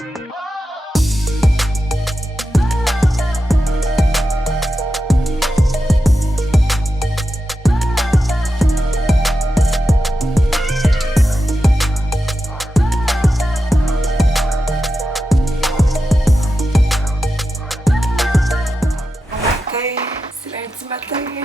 Je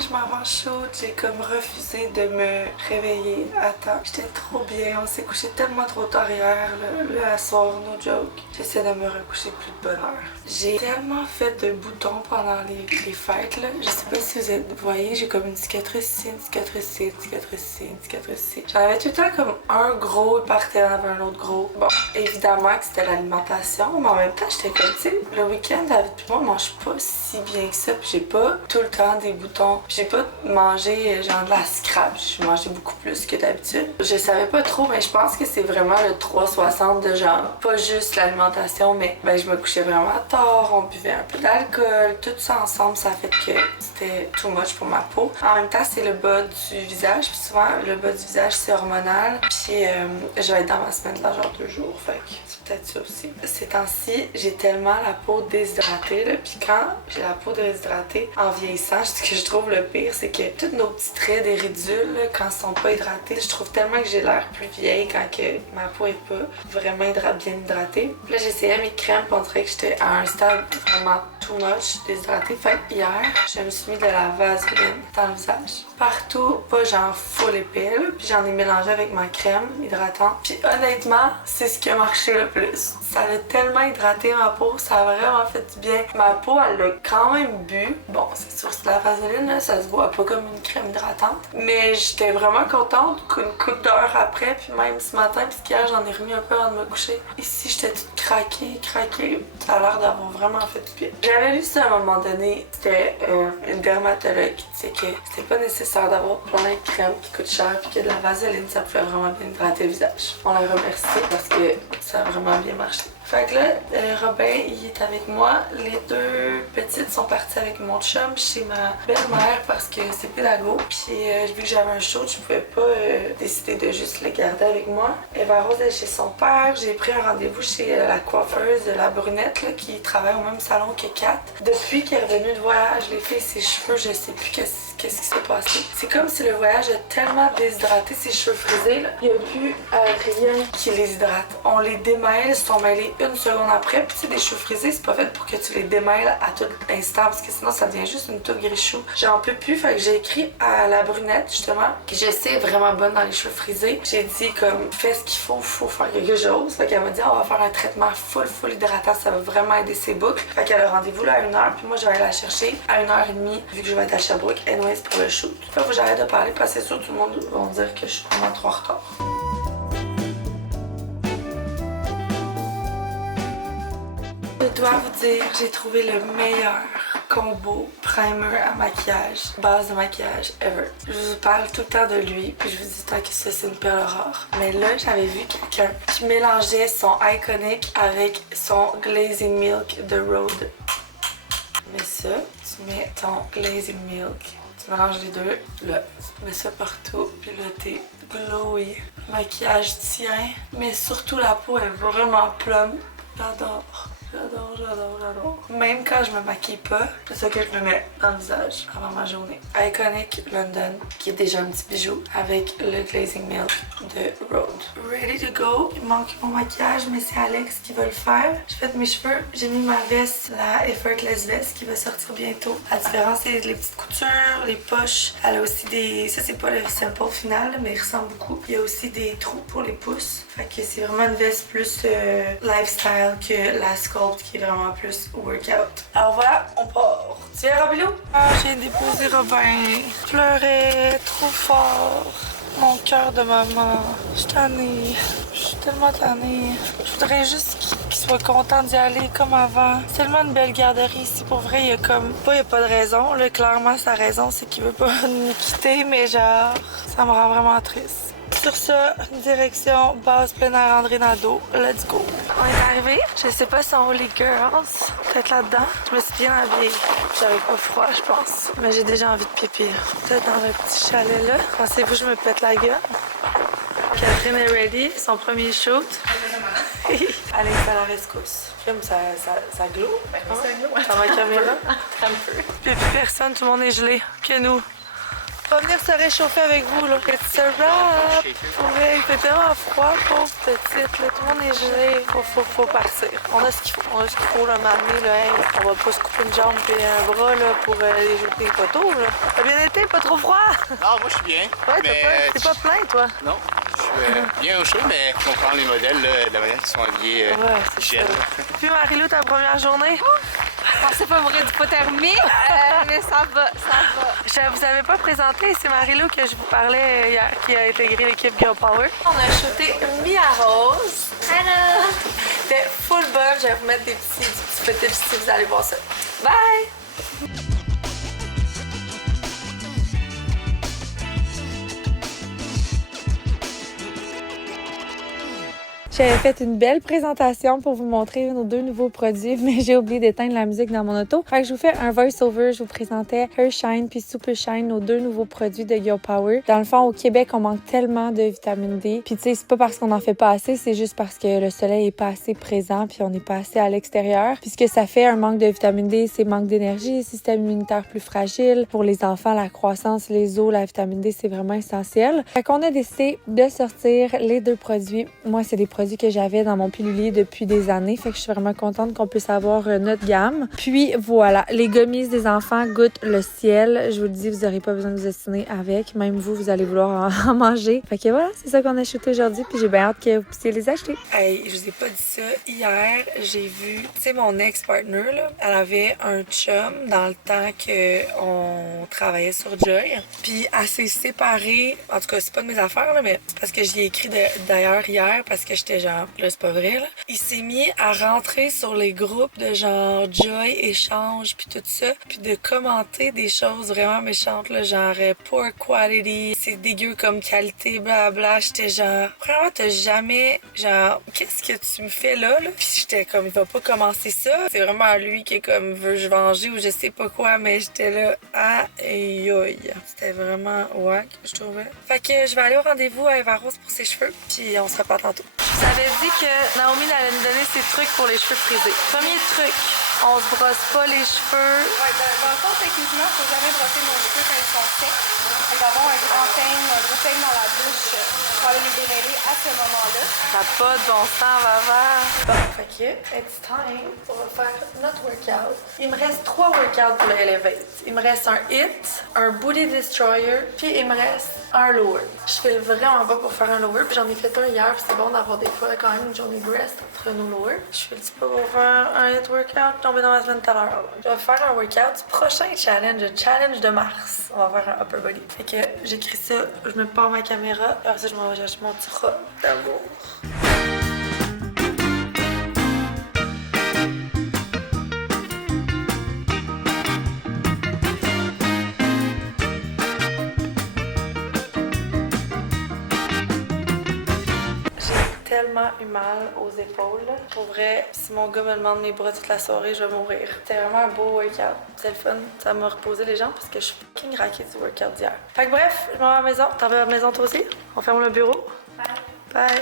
m'en vais chaude, j'ai comme refusé de me réveiller à temps. J'étais trop bien, on s'est couché tellement trop tard hier, le soir, no joke. J'essaie de me recoucher plus de bonne heure. J'ai tellement fait de boutons pendant les fêtes là. Je sais pas si vous voyez, j'ai comme une cicatrice ici, une cicatrice ici, une cicatrice ici, une cicatrice ici. J'en avais tout le temps comme un gros partait en avant un autre gros. Bon, évidemment que c'était l'alimentation, mais en même temps j'étais comme, tu sais, le week-end, David et moi on mange pas si bien que ça, puis j'ai pas tout le temps des boutons. J'ai pas mangé genre de la scrap, j'ai mangé beaucoup plus que d'habitude. Je savais pas trop, mais je pense que c'est vraiment le 360 de genre, pas juste l'alimentation, mais ben je me couchais vraiment tard, on buvait un peu d'alcool, tout ça ensemble, ça a fait que c'était too much pour ma peau. En même temps, c'est le bas du visage, puis souvent le bas du visage c'est hormonal, puis je vais être dans ma semaine dans genre 2 jours, fait que c'est peut-être ça aussi. Ces temps-ci, j'ai tellement la peau déshydratée, là, puis quand j'ai la peau déshydratée en vieillissant, ce que je trouve le pire, c'est que tous nos petits traits des ridules, là, quand ils sont pas hydratés, je trouve tellement que j'ai l'air plus vieille quand que ma peau est pas vraiment bien hydratée. Puis là, j'essayais mes crèmes, puis on dirait que j'étais à un stade vraiment too much déshydraté. Fait que hier, je me suis mis de la vaseline dans le visage. Partout, pas genre full épais, là, puis j'en ai mélangé avec ma crème hydratante. Puis honnêtement, c'est ce qui a marché le plus. Ça a tellement hydraté ma peau, ça a vraiment fait du bien. Ma peau, elle l'a quand même bu. Bon, c'est sûr, c'est de la vaseline, là, ça se voit pas comme une crème hydratante. Mais j'étais vraiment contente qu'une couple d'heures après, puis même ce matin, puis qu'hier, j'en ai remis un peu avant de me coucher. Ici, j'étais toute craquée. Ça a l'air d'avoir vraiment fait du bien. J'avais lu ça à un moment donné, c'était une dermatologue qui disait que c'était pas nécessaire d'avoir plein de crèmes qui coûtent cher, puis que de la vaseline, ça pouvait vraiment bien hydrater le visage. On la remercie parce que ça a vraiment bien marché. Fait que là, Robin, il est avec moi. Les 2 petites sont parties avec mon chum chez ma belle-mère parce que c'est pédago. Puis vu que j'avais un show, je pouvais pas décider de juste les garder avec moi. Eva Rose est chez son père. J'ai pris un rendez-vous chez la coiffeuse de la brunette là, qui travaille au même salon que Kat. Depuis qu'elle est revenue de voyage, les filles, ses cheveux, je sais plus qu'est-ce qui s'est passé. C'est comme si le voyage a tellement déshydraté ses cheveux frisés. Là. Il n'y a plus rien qui les hydrate. On les démêle, ils sont mêlés 1 seconde après. Puis tu sais, des cheveux frisés, c'est pas fait pour que tu les démêles à tout instant parce que sinon ça devient juste une touffe grichou. J'en peux plus, fait que j'ai écrit à la brunette justement que je sais vraiment bonne dans les cheveux frisés. J'ai dit comme fais ce qu'il faut faire quelque chose. Fait qu'elle m'a dit on va faire un traitement full hydratant, ça va vraiment aider ses boucles. Fait qu'elle a rendez-vous là à 1h, puis moi je vais aller la chercher à 1h30 vu que je vais être à Sherbrooke anyways pour le shoot. Fait que j'arrête de parler parce que c'est sûr tout le monde va dire que je suis vraiment trop en retard. Je dois vous dire, j'ai trouvé le meilleur combo primer à maquillage, base de maquillage ever. Je vous parle tout le temps de lui, puis je vous dis tant que ça c'est une perle rare. Mais là, j'avais vu quelqu'un qui mélangeait son Iconic avec son Glazing Milk de Rhode. Mais ça, tu mets ton Glazing Milk, tu mélanges les deux, là, tu mets ça partout, puis là t'es glowy. Le maquillage tient, mais surtout la peau est vraiment plump. J'adore. Même quand je me maquille pas, c'est ça que je me mets dans le visage avant ma journée. Iconic London, qui est déjà un petit bijou, avec le Glazing Milk de Rhode. Ready to go. Il manque mon maquillage, mais c'est Alex qui va le faire. J'ai fait mes cheveux. J'ai mis ma veste, la Effortless Vest, qui va sortir bientôt. La différence, c'est les petites coutures, les poches. Elle a aussi des... Ça, c'est pas le simple final, mais il ressemble beaucoup. Il y a aussi des trous pour les pouces. Fait que c'est vraiment une veste plus lifestyle que la Sculpt qui est vraiment plus workout. Alors voilà, on part. Tu viens, Robilou? Ah, j'ai déposé Robin. Je pleurais trop fort. Mon cœur de maman. Je suis tannée. Je suis tellement tannée. Je voudrais juste qu'il soit content d'y aller comme avant. C'est tellement une belle garderie ici. Pour vrai, il y a comme... il y a pas de raison. Là, clairement, sa raison, c'est qu'il veut pas nous quitter. Mais genre, ça me rend vraiment triste. Sur ça, direction base plein air André Nadeau. Let's go! On est arrivé. Je sais pas si sont où les girls. Peut-être là-dedans. Je me suis bien habillée. J'avais pas froid, je pense. Mais j'ai déjà envie de pipi. Peut-être dans le petit chalet là. Pensez-vous que je me pète la gueule? Catherine est ready. Son premier shoot. Allez, à la rescousse. Comme ça glow. Ben, ça glow. Dans ma caméra. Un peu. Puis plus personne, tout le monde est gelé. Que nous. On va venir se réchauffer avec vous, là. It's a wrap. Ouais, il fait tellement froid, pauvre petite, là. Tout le monde est gelé. Faut partir. On a ce qu'il faut. On a ce qu'il faut, là, m'amener, là. Hey, on va pas se couper une jambe et un bras, là, pour les jeter des photos, là. T'as bien été? Pas trop froid? Non, moi je suis bien. Ouais, mais t'es pas plein, toi? Non, je suis bien au chaud, mais on prend les modèles là, de la manière qu'ils sont habillés. Ouais, c'est gel. ça. Puis Marie-Lou, ta première journée? Je pensais pas mourir d'hypothermie, mais ça va, ça va. Je vous avais pas présenté, c'est Marie-Lou que je vous parlais hier, qui a intégré l'équipe Girl Power. On a shooté Mia Rose. Hello! C'était full bonne, je vais vous mettre des petits footage si vous allez voir ça. Bye! J'avais fait une belle présentation pour vous montrer nos 2 nouveaux produits, mais j'ai oublié d'éteindre la musique dans mon auto. Fait que je vous fais un voice-over. Je vous présentais Her Shine puis Super Shine, nos 2 nouveaux produits de Girl Power. Dans le fond, au Québec, on manque tellement de vitamine D. Puis tu sais, c'est pas parce qu'on en fait pas assez, c'est juste parce que le soleil est pas assez présent puis on n'est pas assez à l'extérieur. Puis ce que ça fait, un manque de vitamine D, c'est manque d'énergie, système immunitaire plus fragile. Pour les enfants, la croissance, les os, la vitamine D, c'est vraiment essentiel. Fait qu'on a décidé de sortir les 2 produits. Moi, c'est des produits que j'avais dans mon pilulier depuis des années. Fait que je suis vraiment contente qu'on puisse avoir notre gamme. Puis voilà, les gummies des enfants goûtent le ciel. Je vous le dis, vous n'aurez pas besoin de vous destiner avec. Même vous, vous allez vouloir en manger. Fait que voilà, c'est ça qu'on a shooté aujourd'hui. Puis j'ai bien hâte que vous puissiez les acheter. Hey, je vous ai pas dit ça. Hier, j'ai vu, tu sais, mon ex-partner, là, elle avait un chum dans le temps qu'on travaillait sur Joy. Puis elle s'est séparée. En tout cas, c'est pas de mes affaires, là, mais c'est parce que j'y ai écrit d'ailleurs hier parce que j'étais genre, là, c'est pas vrai, là. Il s'est mis à rentrer sur les groupes de genre Joy, échange, puis tout ça, puis de commenter des choses vraiment méchantes, là, genre poor quality, c'est dégueu comme qualité, blabla. J'étais genre, vraiment, t'as jamais, genre, qu'est-ce que tu me fais là, là? Puis j'étais comme, il va pas commencer ça. C'est vraiment lui qui est comme, veut je venger ou je sais pas quoi, mais j'étais là, aïe aïe. C'était vraiment wack, je trouvais. Fait que je vais aller au rendez-vous à Eva Rose pour ses cheveux, puis on se reparle tantôt. Je vous avais dit que Naomi allait nous donner ses trucs pour les cheveux frisés. Premier truc, on se brosse pas les cheveux. Ouais, dans le fond, techniquement, faut jamais brosser nos cheveux quand ils sont secs. Fait d'avoir un grand peigne, un gros peigne dans la douche pour aller les démêler à ce moment-là. Ça n'a pas de bon sens, Vava. Bon, fait que, it's time. On va faire notre workout. Il me reste 3 workouts pour le Elevate. Il me reste un HIIT, un Booty Destroyer, puis il me reste un lower. Je fais vraiment pas pour faire un lower, puis j'en ai fait un hier, puis c'est bon d'avoir des fois quand même une journée de rest entre nos lowers. Je fais le petit peu pour faire un HIIT workout, tomber dans ma semaine tout à l'heure. Je vais faire un workout du prochain challenge, le challenge de mars. On va faire un upper body. Fait que j'écris ça, je me pars ma caméra, alors ça je m'en vais chercher mon petit robe d'amour. Tellement eu mal aux épaules. Pour vrai, si mon gars me demande mes bras toute la soirée, je vais mourir. C'était vraiment un beau workout. C'était le fun. Ça m'a reposé les jambes parce que je suis fucking raquée du workout d'hier. Fait que bref, je m'en vais à la maison. T'en vas à la maison toi aussi? On ferme le bureau. Bye. Bye.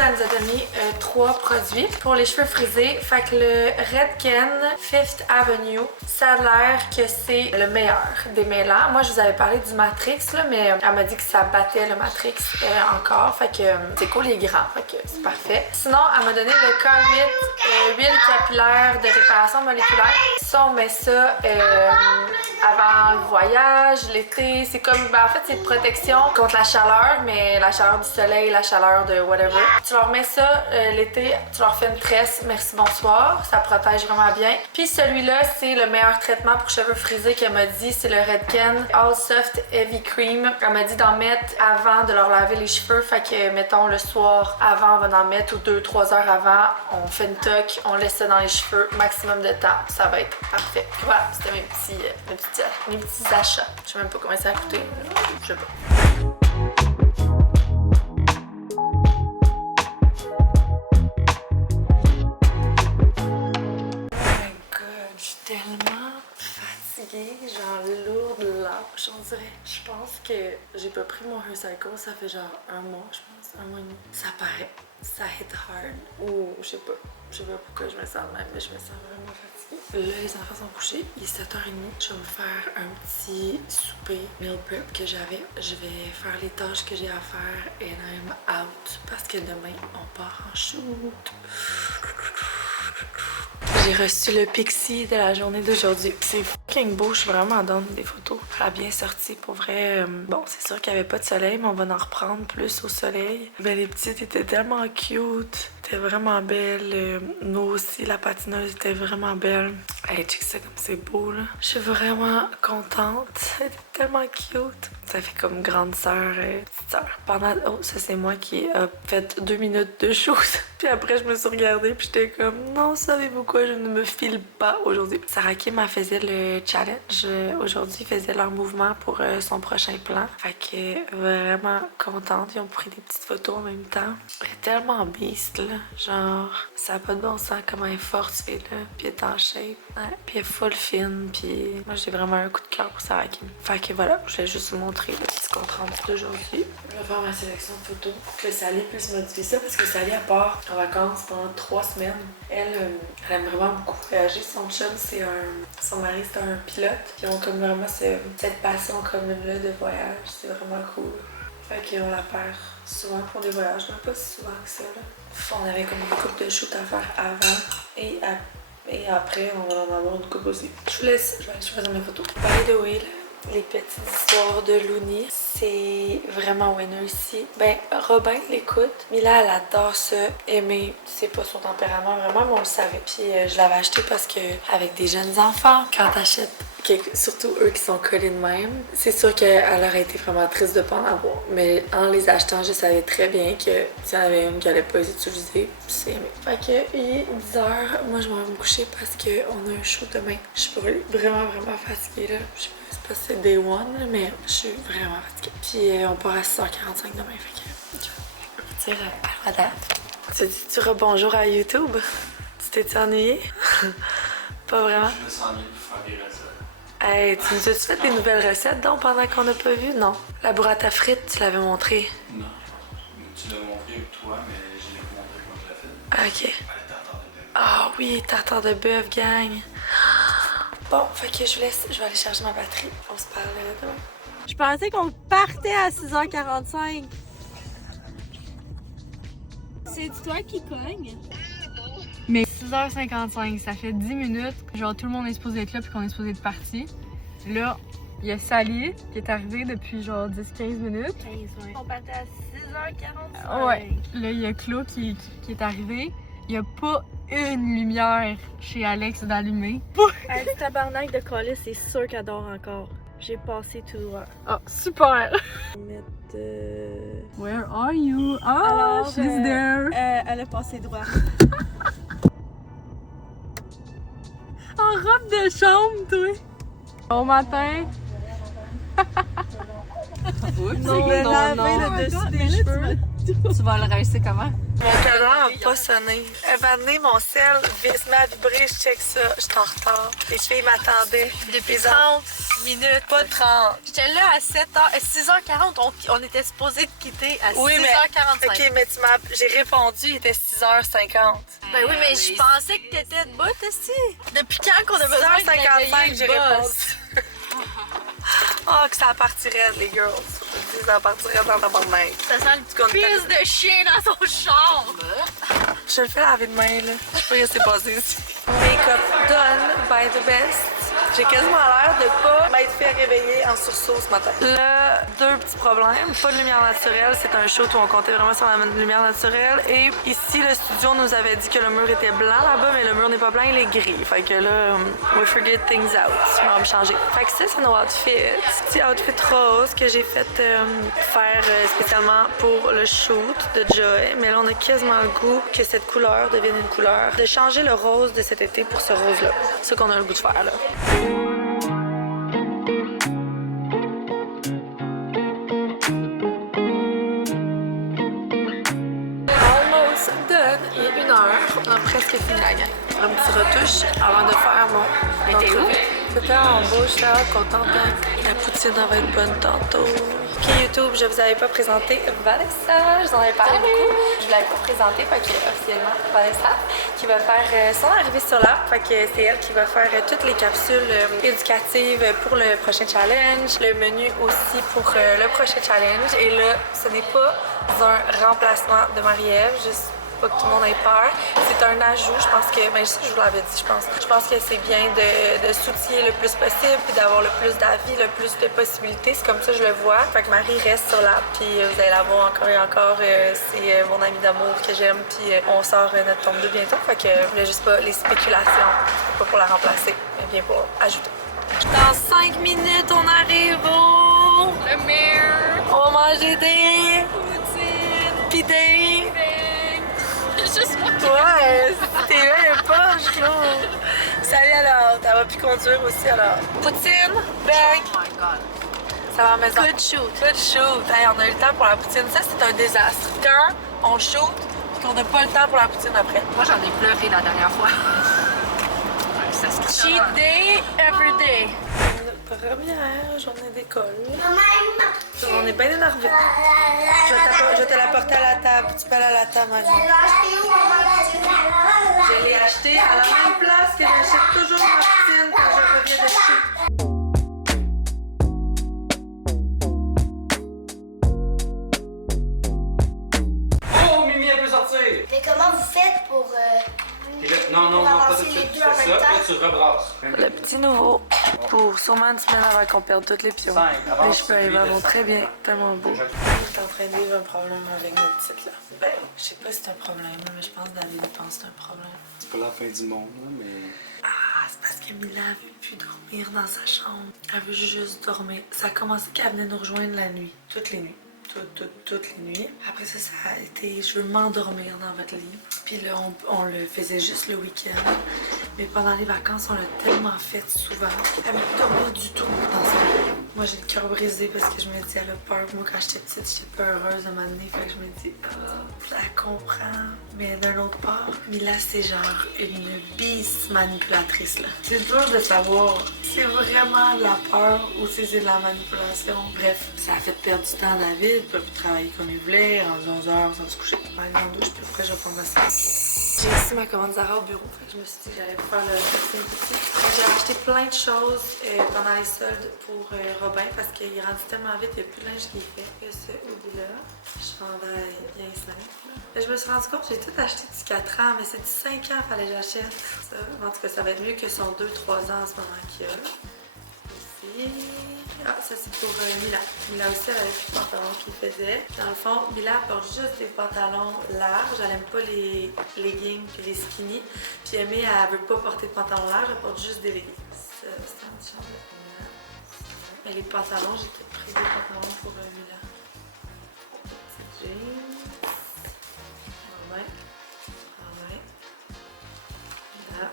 Elle nous a donné 3 produits pour les cheveux frisés. Fait que le Redken Fifth Avenue, ça a l'air que c'est le meilleur des mêlants. Moi, je vous avais parlé du Matrix, là, mais elle m'a dit que ça battait le Matrix encore. Fait que c'est cool, il est grand. Fait que c'est parfait. Sinon, elle m'a donné le K8 huile capillaire de réparation moléculaire. Ça, on met ça avant le voyage, l'été. C'est comme, ben, en fait, c'est une protection contre la chaleur, mais la chaleur du soleil, la chaleur de whatever. Tu leur mets ça l'été, tu leur fais une tresse, merci, bonsoir. Ça protège vraiment bien. Puis celui-là, c'est le meilleur traitement pour cheveux frisés qu'elle m'a dit. C'est le Redken All Soft Heavy Cream. Elle m'a dit d'en mettre avant de leur laver les cheveux. Fait que, mettons, le soir avant, on va en mettre ou 2-3 heures avant. On fait une toque, on laisse ça dans les cheveux maximum de temps. Ça va être parfait. Voilà, c'était mes petits achats. Je sais même pas combien ça a coûté. Je sais pas. Tellement fatiguée. on dirait. Je pense que j'ai pas pris mon Her Cycle, ça fait genre un mois, je pense, un mois et demi. Ça paraît, ça hit hard. Ou je sais pas pourquoi je me sens même, mais je me sens vraiment fatiguée. Là, les enfants sont couchés, il est 7h30. Je vais me faire un petit souper meal prep que j'avais. Je vais faire les tâches que j'ai à faire and I'm out. Parce que demain, on part en shoot. J'ai reçu le Pixie de la journée d'aujourd'hui. C'est fucking beau, je suis vraiment down des photos. Ça a bien sorti pour vrai. Bon, c'est sûr qu'il n'y avait pas de soleil, mais on va en reprendre plus au soleil. Mais les petites étaient tellement cute. Était vraiment belle. Nous aussi, la patineuse était vraiment belle. Hey, check ça comme c'est beau, là. Je suis vraiment contente. Elle était tellement cute. Ça fait comme grande sœur, petite sœur. Pendant... Oh, ça c'est moi qui ai fait 2 minutes de shoot. Puis après, je me suis regardée puis j'étais comme, non, savez-vous quoi, je ne me file pas aujourd'hui. Sarah Kim a faisait le challenge. Aujourd'hui, faisait leur mouvement pour son prochain plan. Fait que vraiment contente. Ils ont pris des petites photos en même temps. Elle est tellement beast, là. Genre, ça n'a pas de bon sens comment elle est forte, cette fille-là. Puis elle est en shape. Ouais. Puis elle est full fine. Puis moi, j'ai vraiment un coup de cœur pour Sarah Kim. Fait que voilà, je vais juste vous montrer le petit compte rendu d'aujourd'hui. Je vais faire ma sélection de photos pour que Sally puisse modifier ça parce que Sally, à part en vacances pendant 3 semaines, elle aime vraiment beaucoup voyager. Son chum, son mari, c'est un pilote. Puis ils ont comme vraiment cette passion commune-là de voyage. C'est vraiment cool. Fait qu'on la perd souvent pour des voyages, mais pas si souvent que ça, là. On avait comme une couple de shoots à faire avant et après, on va en avoir une couple aussi. Je vous laisse, je vais aller choisir mes photos. By the way, là, les petites histoires de Looney, c'est vraiment winner ici. Ben, Robin l'écoute. Mila, elle adore ça. Aimer, c'est pas son tempérament vraiment, mais on le savait. Puis je l'avais acheté parce que avec des jeunes enfants, quand t'achètes, surtout eux qui sont collés de même, c'est sûr qu'elle aurait été vraiment triste de pas en avoir. Mais en les achetant, je savais très bien que s'il y en avait une qui allait pas les utiliser, c'est aimé. Fait que il est 10h, moi je m'en vais me coucher parce qu'on a un show demain. Je suis vraiment fatiguée là. Je sais pas si c'est day one, mais je suis vraiment fatiguée. Puis on part à 6h45 demain, fait que je vais dire à la date. Tu rebonjour à YouTube? Tu t'es ennuyée? Pas vraiment? Je me sens ennuyé pour faire des recettes. Hey, tu nous as-tu fait des nouvelles recettes donc pendant qu'on n'a pas vu? Non. La burrata frite, tu l'avais montré. Non. Tu l'as montré toi, mais je l'ai pas montré quand je l'ai fait. Ok. Ah oui, tartare de bœuf, gang. Bon, fait que je vous laisse, je vais aller charger ma batterie. On se parle demain. Je pensais qu'on partait à 6h45. C'est toi qui cogne? Mais 6h55, ça fait 10 minutes. Genre tout le monde est supposé être là puis qu'on est supposé être parti. Là, il y a Sally qui est arrivée depuis genre 10-15 minutes. 15, ouais. On partait à 6h45. Ouais. Là, il y a Claude qui est arrivé. Il n'y a pas une lumière chez Alex d'allumer. Hey, le tabarnak de colis, c'est sûr qu'elle dort encore. J'ai passé tout droit. Ah, super! Mettre. Where are you? Ah, Alors, she's there! Elle a passé droit. En robe de chambre, toi! Bon matin! Oups, Non, le dessus des cheveux. Tu vas le rincer comment? Mon cadran n'a pas sonné. Un moment donné, mon sel se met à vibrer, je check ça, je suis en retard. Les filles m'attendaient. Depuis 30 minutes. Pas 30. J'étais là à 6h40, on était supposé de quitter à 6h45. Ok, mais j'ai répondu, il était 6h50. Ben oui, mais je pensais que t'étais debout aussi. Depuis quand qu'on a besoin de 6h55, j'ai répondu? répondu. Oh, que ça partirait, les girls. Je dis, ça partirait dans ta bonne main. Ça sent le pisse de chien dans son char. Je le fais laver de main, là. Je sais pas ce qui s'est passé ici. Make-up done by the best. J'ai quasiment l'air de pas m'être fait réveiller en sursaut ce matin. Là, 2 petits problèmes. Pas de lumière naturelle. C'est un show où on comptait vraiment sur la lumière naturelle. Et ici, le studio nous avait dit que le mur était blanc là-bas, mais le mur n'est pas blanc, il est gris. Fait que là, we forget things out. On va me changer. Fait que ça, c'est nos outfits. Petit outfit rose que j'ai fait faire spécialement pour le shoot de Joy. Mais là, on a quasiment le goût que cette couleur devienne une couleur. De changer le rose de cet été pour ce rose-là. C'est ce qu'on a le goût de faire, là. Almost done. Il est 1h. On a presque fini la gang. Un petit retouche avant de faire mon... Mais t'es où? C'était en beau, j'étais contente quand la poutine va être bonne tantôt. Ok YouTube, je vous avais pas présenté Vanessa, je vous en avais parlé beaucoup. Je vous l'avais pas présenté, fait que officiellement Vanessa, qui va faire son arrivée sur l'app. Fait que c'est elle qui va faire toutes les capsules éducatives pour le prochain challenge, le menu aussi pour le prochain challenge. Et là, ce n'est pas un remplacement de Marie-Ève, juste pas que tout le monde ait peur. C'est un ajout, je pense que, mais ça je vous l'avais dit, je pense que c'est bien de s'outiller le plus possible puis d'avoir le plus d'avis, le plus de possibilités. C'est comme ça que je le vois. Fait que Marie reste sur l'app puis vous allez la voir encore et encore. C'est mon amie d'amour que j'aime puis on sort notre tome 2 bientôt. Fait que je voulais juste pas les spéculations, pas pour la remplacer, mais bien pour ajouter. Dans 5 minutes, on arrive au... Le maire! On va manger des... poutines pis des... Juste moi. Ouais, t'es même pas, je trouve. Salut alors, t'as pu conduire aussi alors. Poutine, bang. Oh my god. Ça va à la maison. Good shoot. Good shoot. Hey, on a eu le temps pour la poutine. Ça, c'est un désastre. Quand on shoot, puis qu'on n'a pas le temps pour la poutine après. Moi, j'en ai pleuré la dernière fois. Cheat day, every day. Première journée d'école. On est bien énervés. Je vais te la porter à la table. Tu peux aller à la table, Marie. Je l'ai acheté à la même place que j'achète toujours ma poutine quand je reviens de chez. Oh, Mimi, elle peut sortir! Mais comment vous faites pour Non, pas tout de suite. Tu les deux en fais ça, même temps? puis tu rebrasses. Le petit nouveau pour sûrement une semaine avant qu'on perde tous les pions. 5, Les cheveux, ils vont très bien, tellement beau. Je suis en train de vivre un problème avec notre petite là. Ben, je sais pas si c'est un problème, mais je pense que David pense que c'est un problème. C'est pas la fin du monde, là, mais... Ah, c'est parce que Mila veut plus dormir dans sa chambre. Elle veut juste dormir. Ça a commencé qu'elle venait nous rejoindre la nuit, toutes les nuits. Toutes les nuits. Après ça, ça a été je veux m'endormir dans votre lit. Puis là, on le faisait juste le week-end. Mais pendant les vacances, on l'a tellement fait souvent. Elle veut plus dormir du tout dans son lit. Moi, j'ai le cœur brisé parce que je me dis, elle a peur. Moi, quand j'étais petite, j'étais peureuse de m'amener. Fait que je me dis, elle comprend. Mais d'un autre part, Mila, c'est genre une bise manipulatrice, là. C'est dur de savoir si c'est vraiment de la peur ou si c'est de la manipulation. Bref, ça a fait perdre du temps à David. Il peut plus travailler comme il voulait, rendu 11h sans se coucher. Aller dans la douche, puis pourquoi je vais prendre ma salle. J'ai ici ma commande Zara au bureau, fait que je me suis dit que j'allais faire le dressing boutique. J'ai acheté plein de choses pendant les soldes pour Robin parce qu'il est rendu tellement vite, il n'y a plus de linge qui est fait. Il y a ce hoodie-là, chandail bien simple. Et je me suis rendu compte que j'ai tout acheté du 4 ans, mais c'est du 5 ans qu'il fallait que j'achète. Ça. En tout cas, ça va être mieux que son 2-3 ans en ce moment qu'il a. Ici. Ah, ça c'est pour Mila. Mila aussi, elle avait plus de pantalons qu'il faisait. Dans le fond, Mila porte juste des pantalons larges. Elle aime pas les leggings et les skinny. Puis Aimée, elle veut pas porter de pantalons larges, elle porte juste des leggings. C'est un petit chambre de Mila. Mais les pantalons, j'ai pris des pantalons pour Mila. Petit jeans. Ouais. Ouais. Là.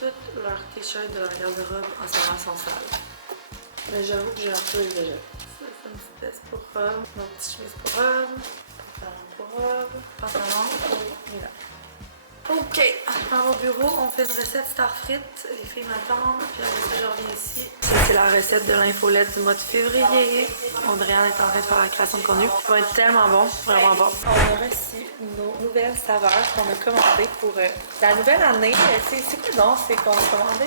Toutes leurs t-shirts de leur garde-robe en ce moment sont sales. Mais j'avoue que j'ai un peu déjà. Ça, c'est une petite veste pour robe, ma petite chemise pour robe, pantalon pour robe, pantalon pour Mila. Ok, je m'en vais au bureau, on fait une recette star frites. Les filles m'attendent, puis après ça, je reviens ici. Ça, c'est la recette de l'infolette du mois de février. Andréane est en train de faire la création de contenu. Ça va être tellement bon, vraiment bon. On a reçu nos nouvelles saveurs qu'on a commandées pour la nouvelle année. C'est quoi donc? C'est qu'on a commandé?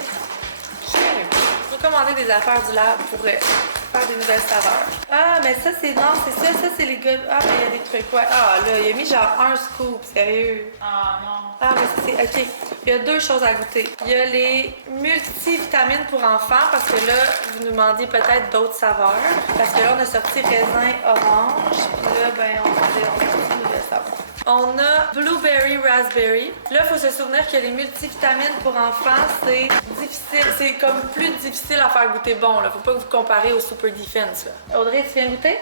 On a commandé des affaires du lab pour faire des nouvelles saveurs. Ah, mais ça, c'est... Non, c'est ça. Ça, c'est les gars... Ah, mais il y a des trucs, ouais. Ah, là, il a mis genre un scoop, sérieux. Ah non. Ah, mais ça, c'est... OK. Il y a 2 choses à goûter. Il y a les multivitamines pour enfants, parce que là, vous nous demandiez peut-être d'autres saveurs. Parce que là, on a sorti raisin orange. Puis là, ben, on a sorti une nouvelle saveur. On a Blueberry Raspberry. Là, il faut se souvenir que les multivitamines pour enfants, c'est difficile. C'est comme plus difficile à faire goûter bon. Là. Faut pas que vous comparez au Super Defense. Là. Audrey, tu viens goûter?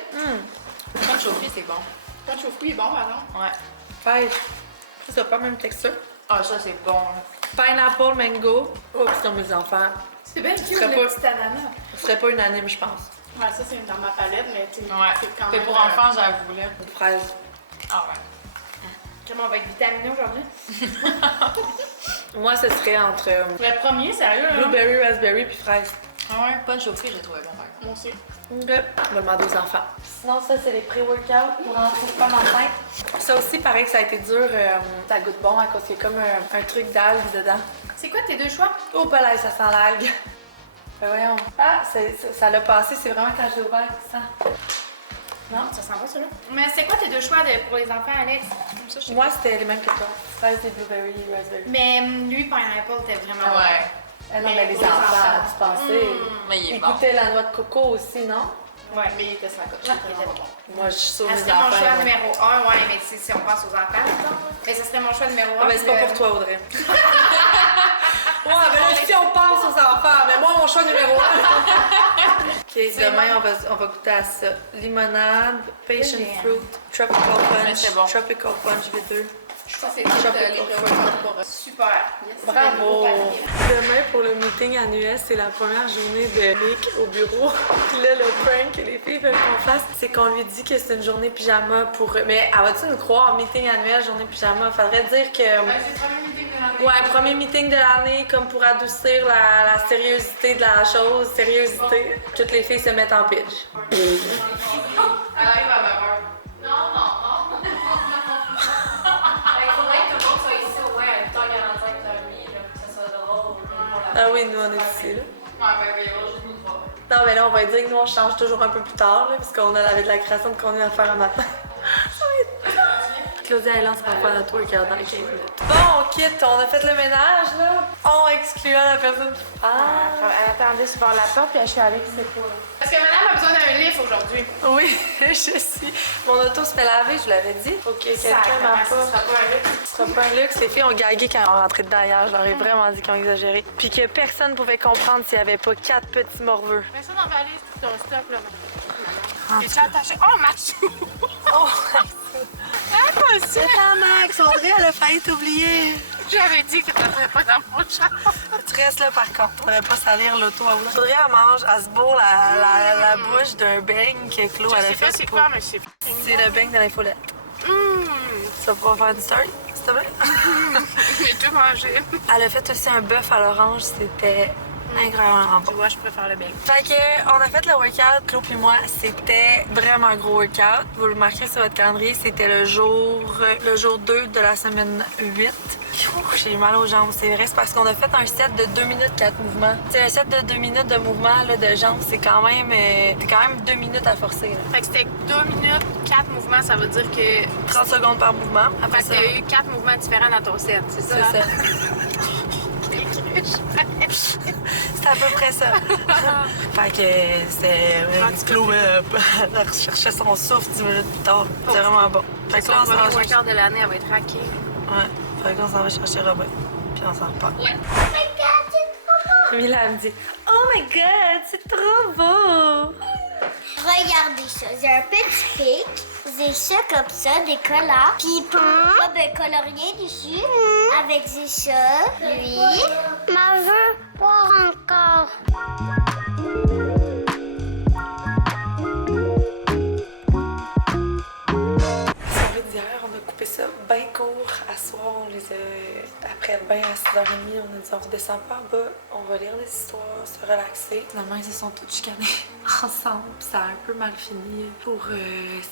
Punch au fruit, c'est bon. Punch au fruit est bon, pardon. Ouais. Pêche. Ça n'a pas la même texture. Ah, ça, c'est bon. Pineapple Mango. Oh, c'est comme mes enfants. C'est bien cute, serait le pas- petit ananas. Ce serait pas unanime, je pense. Ouais, ça, c'est dans ma palette, mais tu sais, Ouais. c'est quand C'est même... pour enfants, j'avoue, là. Une fraise. Ah ouais. Comment on va être vitaminé aujourd'hui? Moi, ce serait entre Le premier, sérieux, là? blueberry, raspberry puis fraise. Ah ouais? Punch au fruit, j'ai trouvé bon, par contre. Moi aussi. Ok. On va demander aux enfants. Sinon, ça, c'est les pré-workouts pour femmes enceintes. Ça aussi, pareil que ça a été dur. Ça goûte bon à cause qu'il y a comme un truc d'algue dedans. C'est quoi tes deux choix? Oh, pas là, ça sent l'algue. Ben voyons. Ah, ça l'a passé, c'est vraiment quand je l'ai ouvert que ça sent. Non, ça sent pas, ça, là. Mais c'est quoi tes deux choix pour les enfants, Alex? Comme ça, je sais Moi, c'était les mêmes que toi. Fraise et blueberry, raspberry. Mais lui, Pineapple, t'es vraiment... Ouais. Ah non, Mais mais les pour les enfants, enfants. tu pensais. Mais il est Ils bon. goûtaient la noix de coco aussi, non? Ouais, mais il était sur la coche. Ah, il était bon. Moi, je suis sur Ça mes serait mon enfants. choix moi. numéro 1, ouais, mais si on pense aux enfants, mettons. Mais ça serait mon choix numéro 1. Ah ben c'est pas pour toi, Audrey. Ouais, ben là, si on pense aux enfants, mais moi, mon choix numéro 1. Ok, demain, on va goûter à ça. Limonade, passion Oui, fruit, tropical punch, c'est bon. tropical punch V2. Ça, c'est tout les pré-workouts pour super. Bravo! Demain, pour le meeting annuel, c'est la première journée de Nick au bureau. Puis là, le prank que les filles veulent qu'on fasse, c'est qu'on lui dit que c'est une journée pyjama pour... Mais elle va-tu nous croire, meeting annuel, journée pyjama? Faudrait dire que... C'est le premier meeting de l'année. Ouais, premier meeting de l'année, comme pour adoucir la sériosité de la chose. Sériosité. Toutes les filles se mettent en pitch. Elle arrive à 9h. Non. Il faudrait que tout le monde soit ici au moins à 8h45 là, pour que ça soit drôle. Ah oui, nous, on est ici, là. Ouais, ben oui, on va juste nous voir. Non, mais là, on va dire que nous, on change toujours un peu plus tard, là, parce qu'on avait de la création de contenu à faire un matin. Ça va être tard. Claudia, elle lance pour faire notre workout dans les 15 minutes. Bon, on quitte, on a fait le ménage, là. En excluant la personne qui parle. Elle attendait sur la porte, puis je suis allée, c'est quoi? Parce que madame a besoin d'un lift aujourd'hui. Oui, je suis. Mon auto se fait laver, je vous l'avais dit. Ok, quelqu'un m'a Ça pas. sera pas un lift. Ce sera pas un luxe. Les filles ont gagué quand on rentrait dedans hier. Je leur ai vraiment dit qu'ils ont exagéré. Puis que personne pouvait comprendre s'il n'y avait pas 4 petits morveux. Mets ça dans la valise, tout ton stock, là, madame. T'es-tu attaché? Oh, Mathieu! Oh! Impossible! C'est ta Max! Audrey, elle a failli t'oublier. J'avais dit que t'entrais pas dans mon chat. Tu restes là par contre. On va pas salir l'auto à Audrey. Audrey, elle mange, elle se bourre la bouche d'un beigne que Claude Je elle a sais fait. pas c'est quoi, mais c'est... C'est le beigne de l'infolette. Ça va faire une story, s'il te plaît? J'ai tout mangé. Elle a fait aussi un bœuf à l'orange. C'était incroyablement bon. Tu vois, je préfère le bec. Fait que, on a fait le workout, Claude puis moi, c'était vraiment un gros workout. Vous le marquerez sur votre calendrier, c'était le jour 2 de la semaine 8. Ouh, j'ai eu mal aux jambes, c'est vrai, c'est parce qu'on a fait un set de 2 minutes 4 mouvements. Tu sais, un set de 2 minutes de mouvement là, de jambes, c'est quand même 2 minutes à forcer. Là. Fait que c'était 2 minutes, 4 mouvements, ça veut dire que... 30 secondes par mouvement. Après Fait que ça, t'as eu 4 mouvements différents dans ton set, c'est ça? c'est ça. C'est à peu près ça. Fait que c'est Claude, elle recherchait son souffle 10 minutes plus tard. C'était vraiment bon. Fait que là, on s'en va Le chercher. workout de l'année, elle va être raquée. Ouais. Fait qu'on s'en va chercher Robin. Puis on s'en repart. Mila, elle me dit Oh my god, c'est trop beau! Regardez ça, j'ai un petit pic, j'ai ça comme ça, des collants, puis colorier dessus, avec j'ai ça, lui. Ma veux voir encore. Soirée d'hier, on a coupé ça bien court. À soir, on les a... Après le bain à 6h30, on a dit on redescend pas en bas, on va lire des histoires, se relaxer. Finalement, ils se sont tous chicanés ensemble. Ça a un peu mal fini pour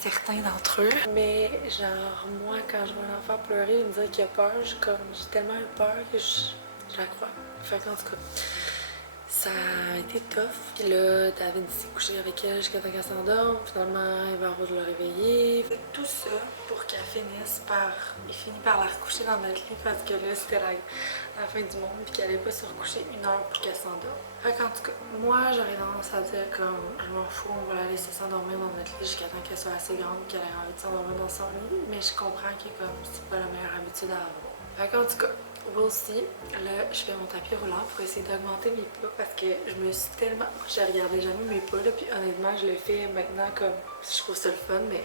certains d'entre eux. Mais genre, moi, quand je vois un enfant pleurer et me dire qu'il a peur, j'ai tellement eu peur que je la crois. Fait qu'en tout cas, ça a été tough. Puis là, David s'est couché avec elle jusqu'à temps qu'elle s'endorme. Finalement, il va avoir de le réveiller. Fait tout ça pour qu'elle finisse par... Il finit par la recoucher dans notre lit parce que là, c'était la fin du monde puis qu'elle allait pas se recoucher 1 heure pour qu'elle s'endorme. Fait qu'en tout cas, moi, j'aurais tendance à dire comme je m'en fous, on va la laisser s'endormir dans notre lit jusqu'à temps qu'elle soit assez grande qu'elle ait envie de s'endormir dans son lit. Mais je comprends que comme c'est pas la meilleure habitude à avoir. Fait qu'en tout cas, we'll see. Là, je fais mon tapis roulant pour essayer d'augmenter mes pas parce que je me suis tellement... Je regardais jamais mes pas là, puis honnêtement, je le fais maintenant comme... Je trouve ça le fun, mais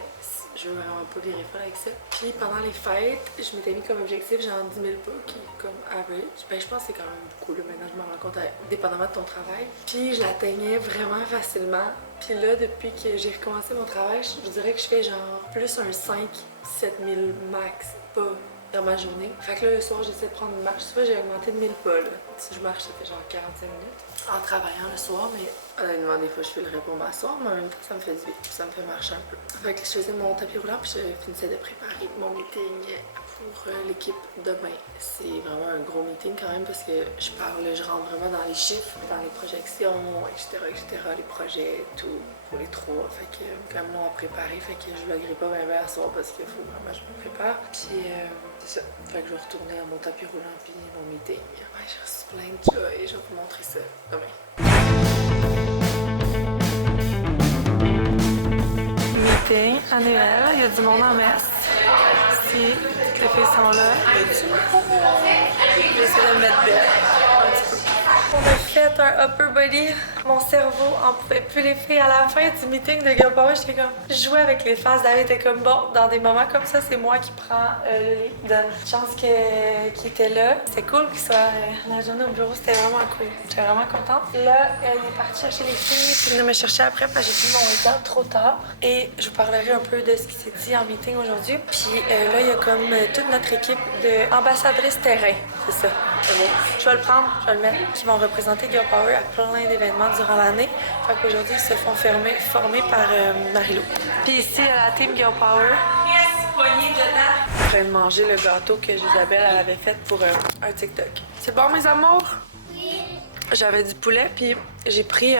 je veux vraiment pas virer folle avec ça. Puis pendant les fêtes, je m'étais mis comme objectif genre 10 000 pas, qui est comme average. Ben je pense que c'est quand même beaucoup là, maintenant je me rends compte, dépendamment de ton travail. Puis je l'atteignais vraiment facilement. Puis là, depuis que j'ai recommencé mon travail, je dirais que je fais genre plus un 5-7 000 max pas dans ma journée. Fait que là, le soir, j'essaie de prendre une marche. Tu vois, j'ai augmenté de 1000 pas là. Si je marche, ça fait genre 45 minutes en travaillant le soir, mais honnêtement, des fois, je filerais pour m'asseoir, mais en même temps, ça me fait du bien. Ça me fait marcher un peu. Fait que je faisais mon tapis roulant, puis je finissais de préparer mon meeting pour l'équipe demain. C'est vraiment un gros meeting quand même parce que je rentre vraiment dans les chiffres, dans les projections, etc., les projets, tout pour les 3. Fait que quand même long à préparer, fait que je vloggerai pas bien à soir parce qu'il faut vraiment que je me prépare. Puis c'est ça. Fait que je vais retourner à mon tapis roulant puis mon meeting. Ouais, j'ai reçu plein de joie et je vais vous montrer ça demain. Meeting annuel, il y a du monde en messe. Si les filles sont là, j'essaie de me mettre belle un petit peu. On a fait un upper body. Mon cerveau en pouvait plus. Les filles à la fin du meeting de Girl Power, j'étais comme... Je jouais avec les faces. David était comme bon, dans des moments comme ça, c'est moi qui prends le lead. Donne chance qu'il était là. C'est cool qu'il soit la journée au bureau, c'était vraiment cool. J'étais vraiment contente. Là, elle est partie chercher les filles, puis venir me chercher après parce que j'ai fini mon week-end trop tard. Et je vous parlerai un peu de ce qui s'est dit en meeting aujourd'hui. Puis là, il y a comme toute notre équipe d'ambassadrices terrain. C'est ça. Je vais le prendre, je vais le mettre, qui vont représenter Girl Power à plein d'événements durant l'année. Fait qu'aujourd'hui, ils se font formés par Marie-Lou. Puis ici, la team Girl Power. Poignée dedans. Je suis en train de manger le gâteau que Isabelle avait fait pour un TikTok. C'est bon, mes amours? Oui. J'avais du poulet, puis j'ai pris...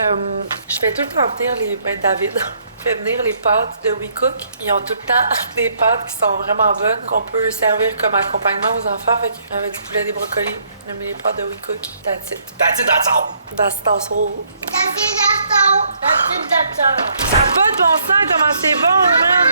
je fais tout le temps venir les... Ben, David fait venir les pâtes de WeCook. Ils ont tout le temps des pâtes qui sont vraiment bonnes, qu'on peut servir comme accompagnement aux enfants. Fait que avec du poulet, des brocolis, on a mis les pâtes de WeCook. That's it. That's it, that's all. That's it, that's all. That's it, that's all. That's it, that's all. Ça n'a pas de bon sens comment c'est bon, man!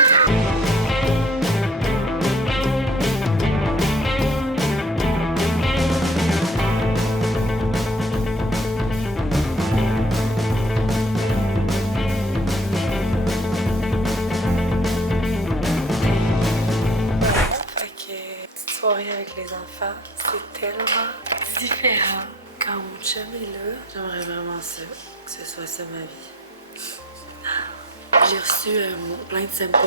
Soirée avec les enfants, c'est tellement différent. Quand mon chum est là, j'aimerais vraiment ça, que ce soit ça ma vie. J'ai reçu plein de samples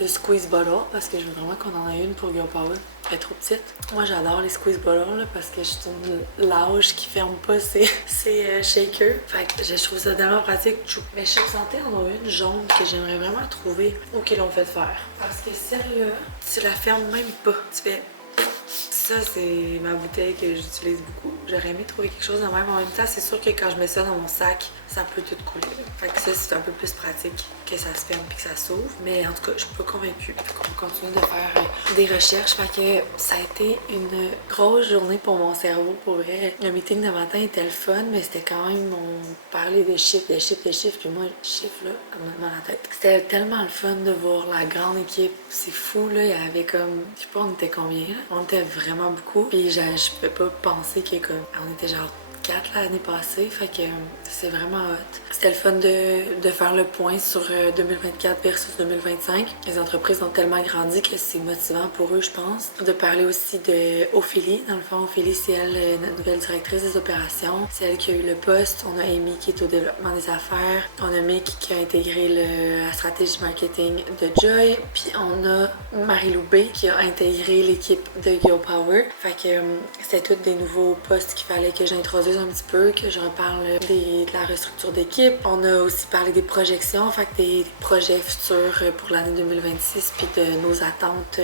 de squeeze bottle parce que je veux vraiment qu'on en ait une pour Girl Power. Elle est trop petite. Moi j'adore les squeeze bottles là, parce que je suis une lâche qui ferme pas ses shakers. Fait que je trouve ça tellement pratique. Mais je suis sentée en a une jaune que j'aimerais vraiment trouver ou qu'ils l'ont fait faire. Parce que sérieux, tu la fermes même pas. Tu fais... Ça, c'est ma bouteille que j'utilise beaucoup. J'aurais aimé trouver quelque chose de même. En même temps, c'est sûr que quand je mets ça dans mon sac, ça peut tout couler. Fait que ça, c'est un peu plus pratique que ça se ferme puis que ça s'ouvre. Mais en tout cas, je suis pas convaincue. On va continuer de faire des recherches. Fait que ça a été une grosse journée pour mon cerveau. Pour vrai, le meeting de matin était le fun, mais c'était quand même, on parlait de chiffres. Puis moi, chiffres, là, ça me met dans la tête. C'était tellement le fun de voir la grande équipe. C'est fou, là. Il y avait comme, je sais pas, on était combien, là? On était vraiment beaucoup. Puis je peux pas penser que comme, on était genre 4 l'année passée, fait que c'est vraiment hot. C'était le fun de faire le point sur 2024 versus 2025. Les entreprises ont tellement grandi que c'est motivant pour eux, je pense. De parler aussi de Ophélie. Dans le fond, Ophélie, c'est elle, notre nouvelle directrice des opérations. C'est elle qui a eu le poste. On a Amy qui est au développement des affaires. On a Mick qui a intégré la stratégie marketing de Joy. Puis on a Marie-Lou B qui a intégré l'équipe de Girl Power. Fait que c'était tous des nouveaux postes qu'il fallait que j'introduise un petit peu, que je reparle de la restructure d'équipe. On a aussi parlé des projections, fait que des projets futurs pour l'année 2026, puis de nos attentes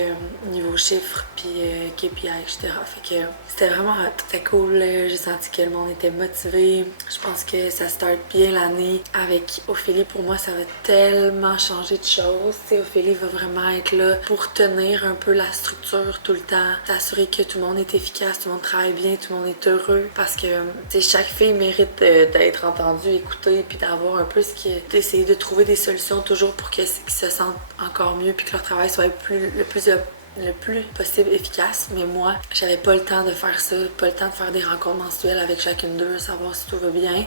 niveau chiffres, puis KPI, etc. Fait que c'était vraiment hot. C'était cool, j'ai senti que le monde était motivé. Je pense que ça start bien l'année avec Ophélie. Pour moi, ça va tellement changer de choses. T'sais, Ophélie va vraiment être là pour tenir un peu la structure tout le temps, s'assurer que tout le monde est efficace, tout le monde travaille bien, tout le monde est heureux, parce que chaque fille mérite d'être entendue, écoutée, puis d'avoir un peu d'essayer de trouver des solutions toujours pour qu'ils se sentent encore mieux, puis que leur travail soit le plus le plus possible efficace. Mais moi, j'avais pas le temps de faire ça, pas le temps de faire des rencontres mensuelles avec chacune d'eux, savoir si tout va bien.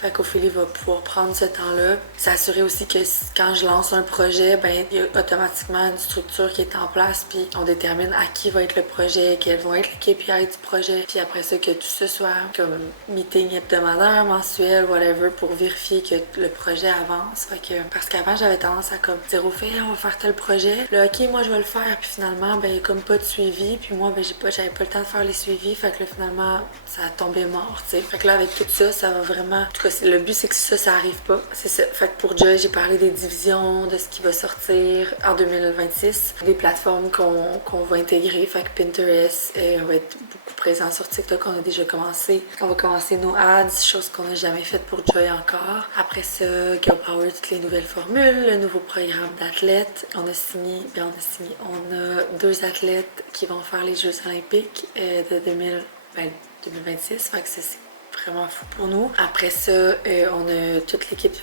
Fait qu'Ophélie va pouvoir prendre ce temps-là. S'assurer aussi que quand je lance un projet, ben il y a automatiquement une structure qui est en place, puis on détermine à qui va être le projet, quels vont être les KPI du projet, puis après ça que tout ce soit comme meeting hebdomadaire, mensuel, whatever, pour vérifier que le projet avance. Fait que, parce qu'avant j'avais tendance à comme dire aux filles, on va faire tel projet, là ok moi je vais le faire, puis finalement ben comme pas de suivi, puis moi ben j'avais pas le temps de faire les suivis, fait que là finalement ça a tombé mort, tu sais. Fait que là avec tout ça, ça va vraiment, en tout cas le but c'est que ça arrive pas, c'est ça. Fait que pour Joy, j'ai parlé des divisions, de ce qui va sortir en 2026, des plateformes qu'on va intégrer, fait que Pinterest va être beaucoup présent sur TikTok, on a déjà commencé. On va commencer nos ads, chose qu'on n'a jamais faite pour Joy encore. Après ça, Girl Power, toutes les nouvelles formules, le nouveau programme d'athlètes. On a 2 athlètes qui vont faire les Jeux olympiques de 2026, fait que c'est vraiment fou pour nous. Après ça, on a toute l'équipe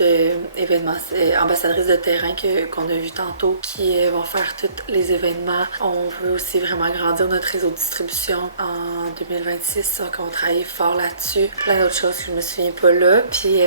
ambassadrice de terrain qu'on a vu tantôt qui vont faire tous les événements. On veut aussi vraiment agrandir notre réseau de distribution en 2026, donc on travaille fort là-dessus. Plein d'autres choses que je me souviens pas là. Puis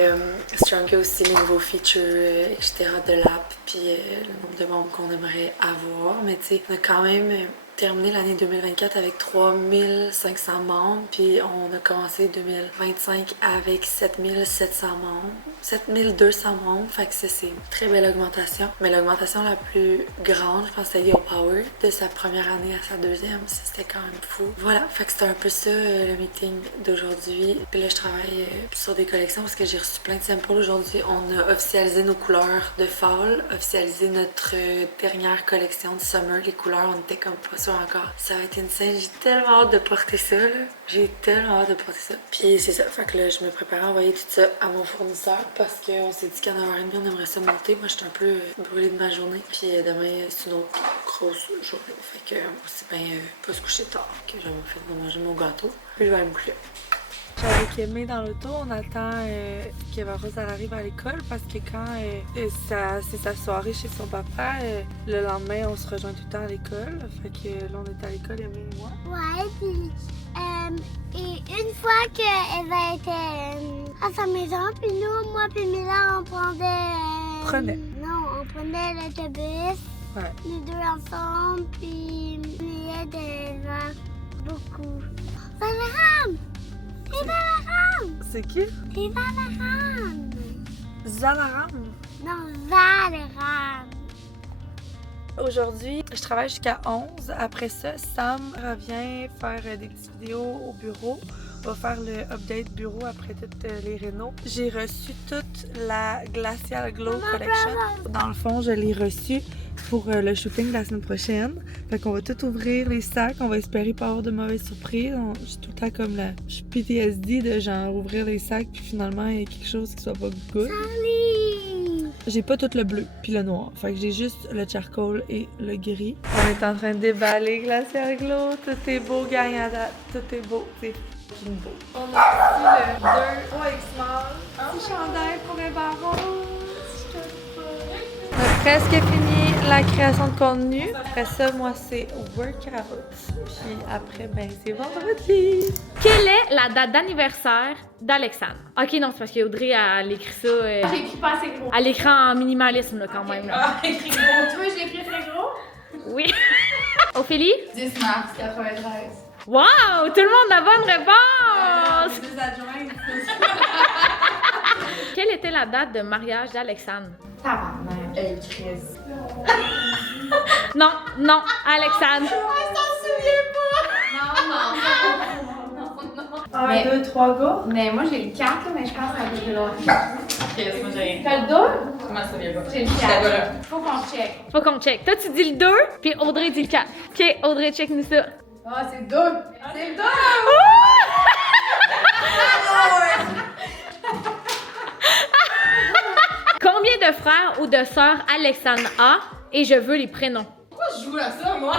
Stronger aussi, les nouveaux features, etc. de l'app, puis le nombre de membres qu'on aimerait avoir. Mais tu sais, on a quand même terminé l'année 2024 avec 3500 membres, puis on a commencé 2025 avec 7700 membres, 7200 membres, fait que c'est une très belle augmentation. Mais l'augmentation la plus grande, je pense, c'était Girl Power, de sa première année à sa deuxième, c'était quand même fou. Voilà, fait que c'était un peu ça le meeting d'aujourd'hui. Puis là, je travaille sur des collections parce que j'ai reçu plein de samples aujourd'hui. On a officialisé nos couleurs de fall, officialisé notre dernière collection de summer, les couleurs, on était comme pas encore. Ça va être une scène, j'ai tellement hâte de porter ça, là. J'ai tellement hâte de porter ça. Puis c'est ça, fait que là, je me prépare à envoyer tout ça à mon fournisseur parce qu'on s'est dit qu'à 9h30, on aimerait ça monter. Moi, j'étais un peu brûlée de ma journée. Puis demain, c'est une autre grosse journée. Fait que c'est bien pas se coucher tard que je vais me faire manger mon gâteau. Puis je vais aller me coucher. Avec Aimée dans l'auto, on attend qu'Eva Rose elle arrive à l'école parce que quand c'est sa soirée chez son papa, le lendemain on se rejoint tout le temps à l'école. Fait que là on est à l'école, Aimée et moi. Ouais, puis et une fois qu'Eva était à sa maison, puis nous, moi puis Mila, on prenait... Non, on prenait l'autobus, ouais. Les deux ensemble, puis on aidait Eva beaucoup. Zalaram! C'est Zalaram! C'est qui? C'est Zalaram! Zalaram? Non, Zalaram! Aujourd'hui, je travaille jusqu'à 11. Après ça, Sam revient faire des petites vidéos au bureau. On va faire le update bureau après toutes les rénaux. J'ai reçu toute la Glacial Glow Collection. Dans le fond, je l'ai reçue pour le shooting de la semaine prochaine. Fait qu'on va tout ouvrir les sacs. On va espérer pas avoir de mauvaises surprises. J'ai tout le temps comme je suis PTSD de genre ouvrir les sacs puis finalement il y a quelque chose qui soit pas good. J'ai pas tout le bleu puis le noir. Fait que j'ai juste le charcoal et le gris. On est en train de déballer Glacial Glow. Tout est beau, gang à date. Tout est beau. C'est fucking beau. On a reçu le 2 3X Small. Petit chandail pour un baron. On a presque fini la création de contenu. Après ça, moi, c'est workout. Puis après, ben, c'est vendredi. Quelle est la date d'anniversaire d'Alexandre? Ok, non, c'est parce qu'Audrey, elle écrit ça. J'ai écrit pas assez gros. Elle l'écrit en minimalisme, là, quand même. Là. Ah, écrit gros. Tu veux, je l'écris très gros? Oui. Ophélie? 10 mars 93. Wow! Tout le monde a bonne réponse! Deux adjointes. Quelle était la date de mariage d'Alexandre? Tabarnak. Chris. Non, non, Alexandre. Non. 1, 2, 3, go! Mais moi, j'ai le 4, mais je pense que ça va l'autre. Ok, moi, j'ai rien. T'as le 2? Comment ça vient pas? J'ai le 4. Faut qu'on check. Faut qu'on check. Toi, tu dis le 2, puis Audrey dit le 4. Ok, Audrey, check-nous ça. Ah, c'est 2. C'est le 2! Combien de frères ou de sœurs Alexandre a? Et je veux les prénoms. Pourquoi je joue à ça, moi?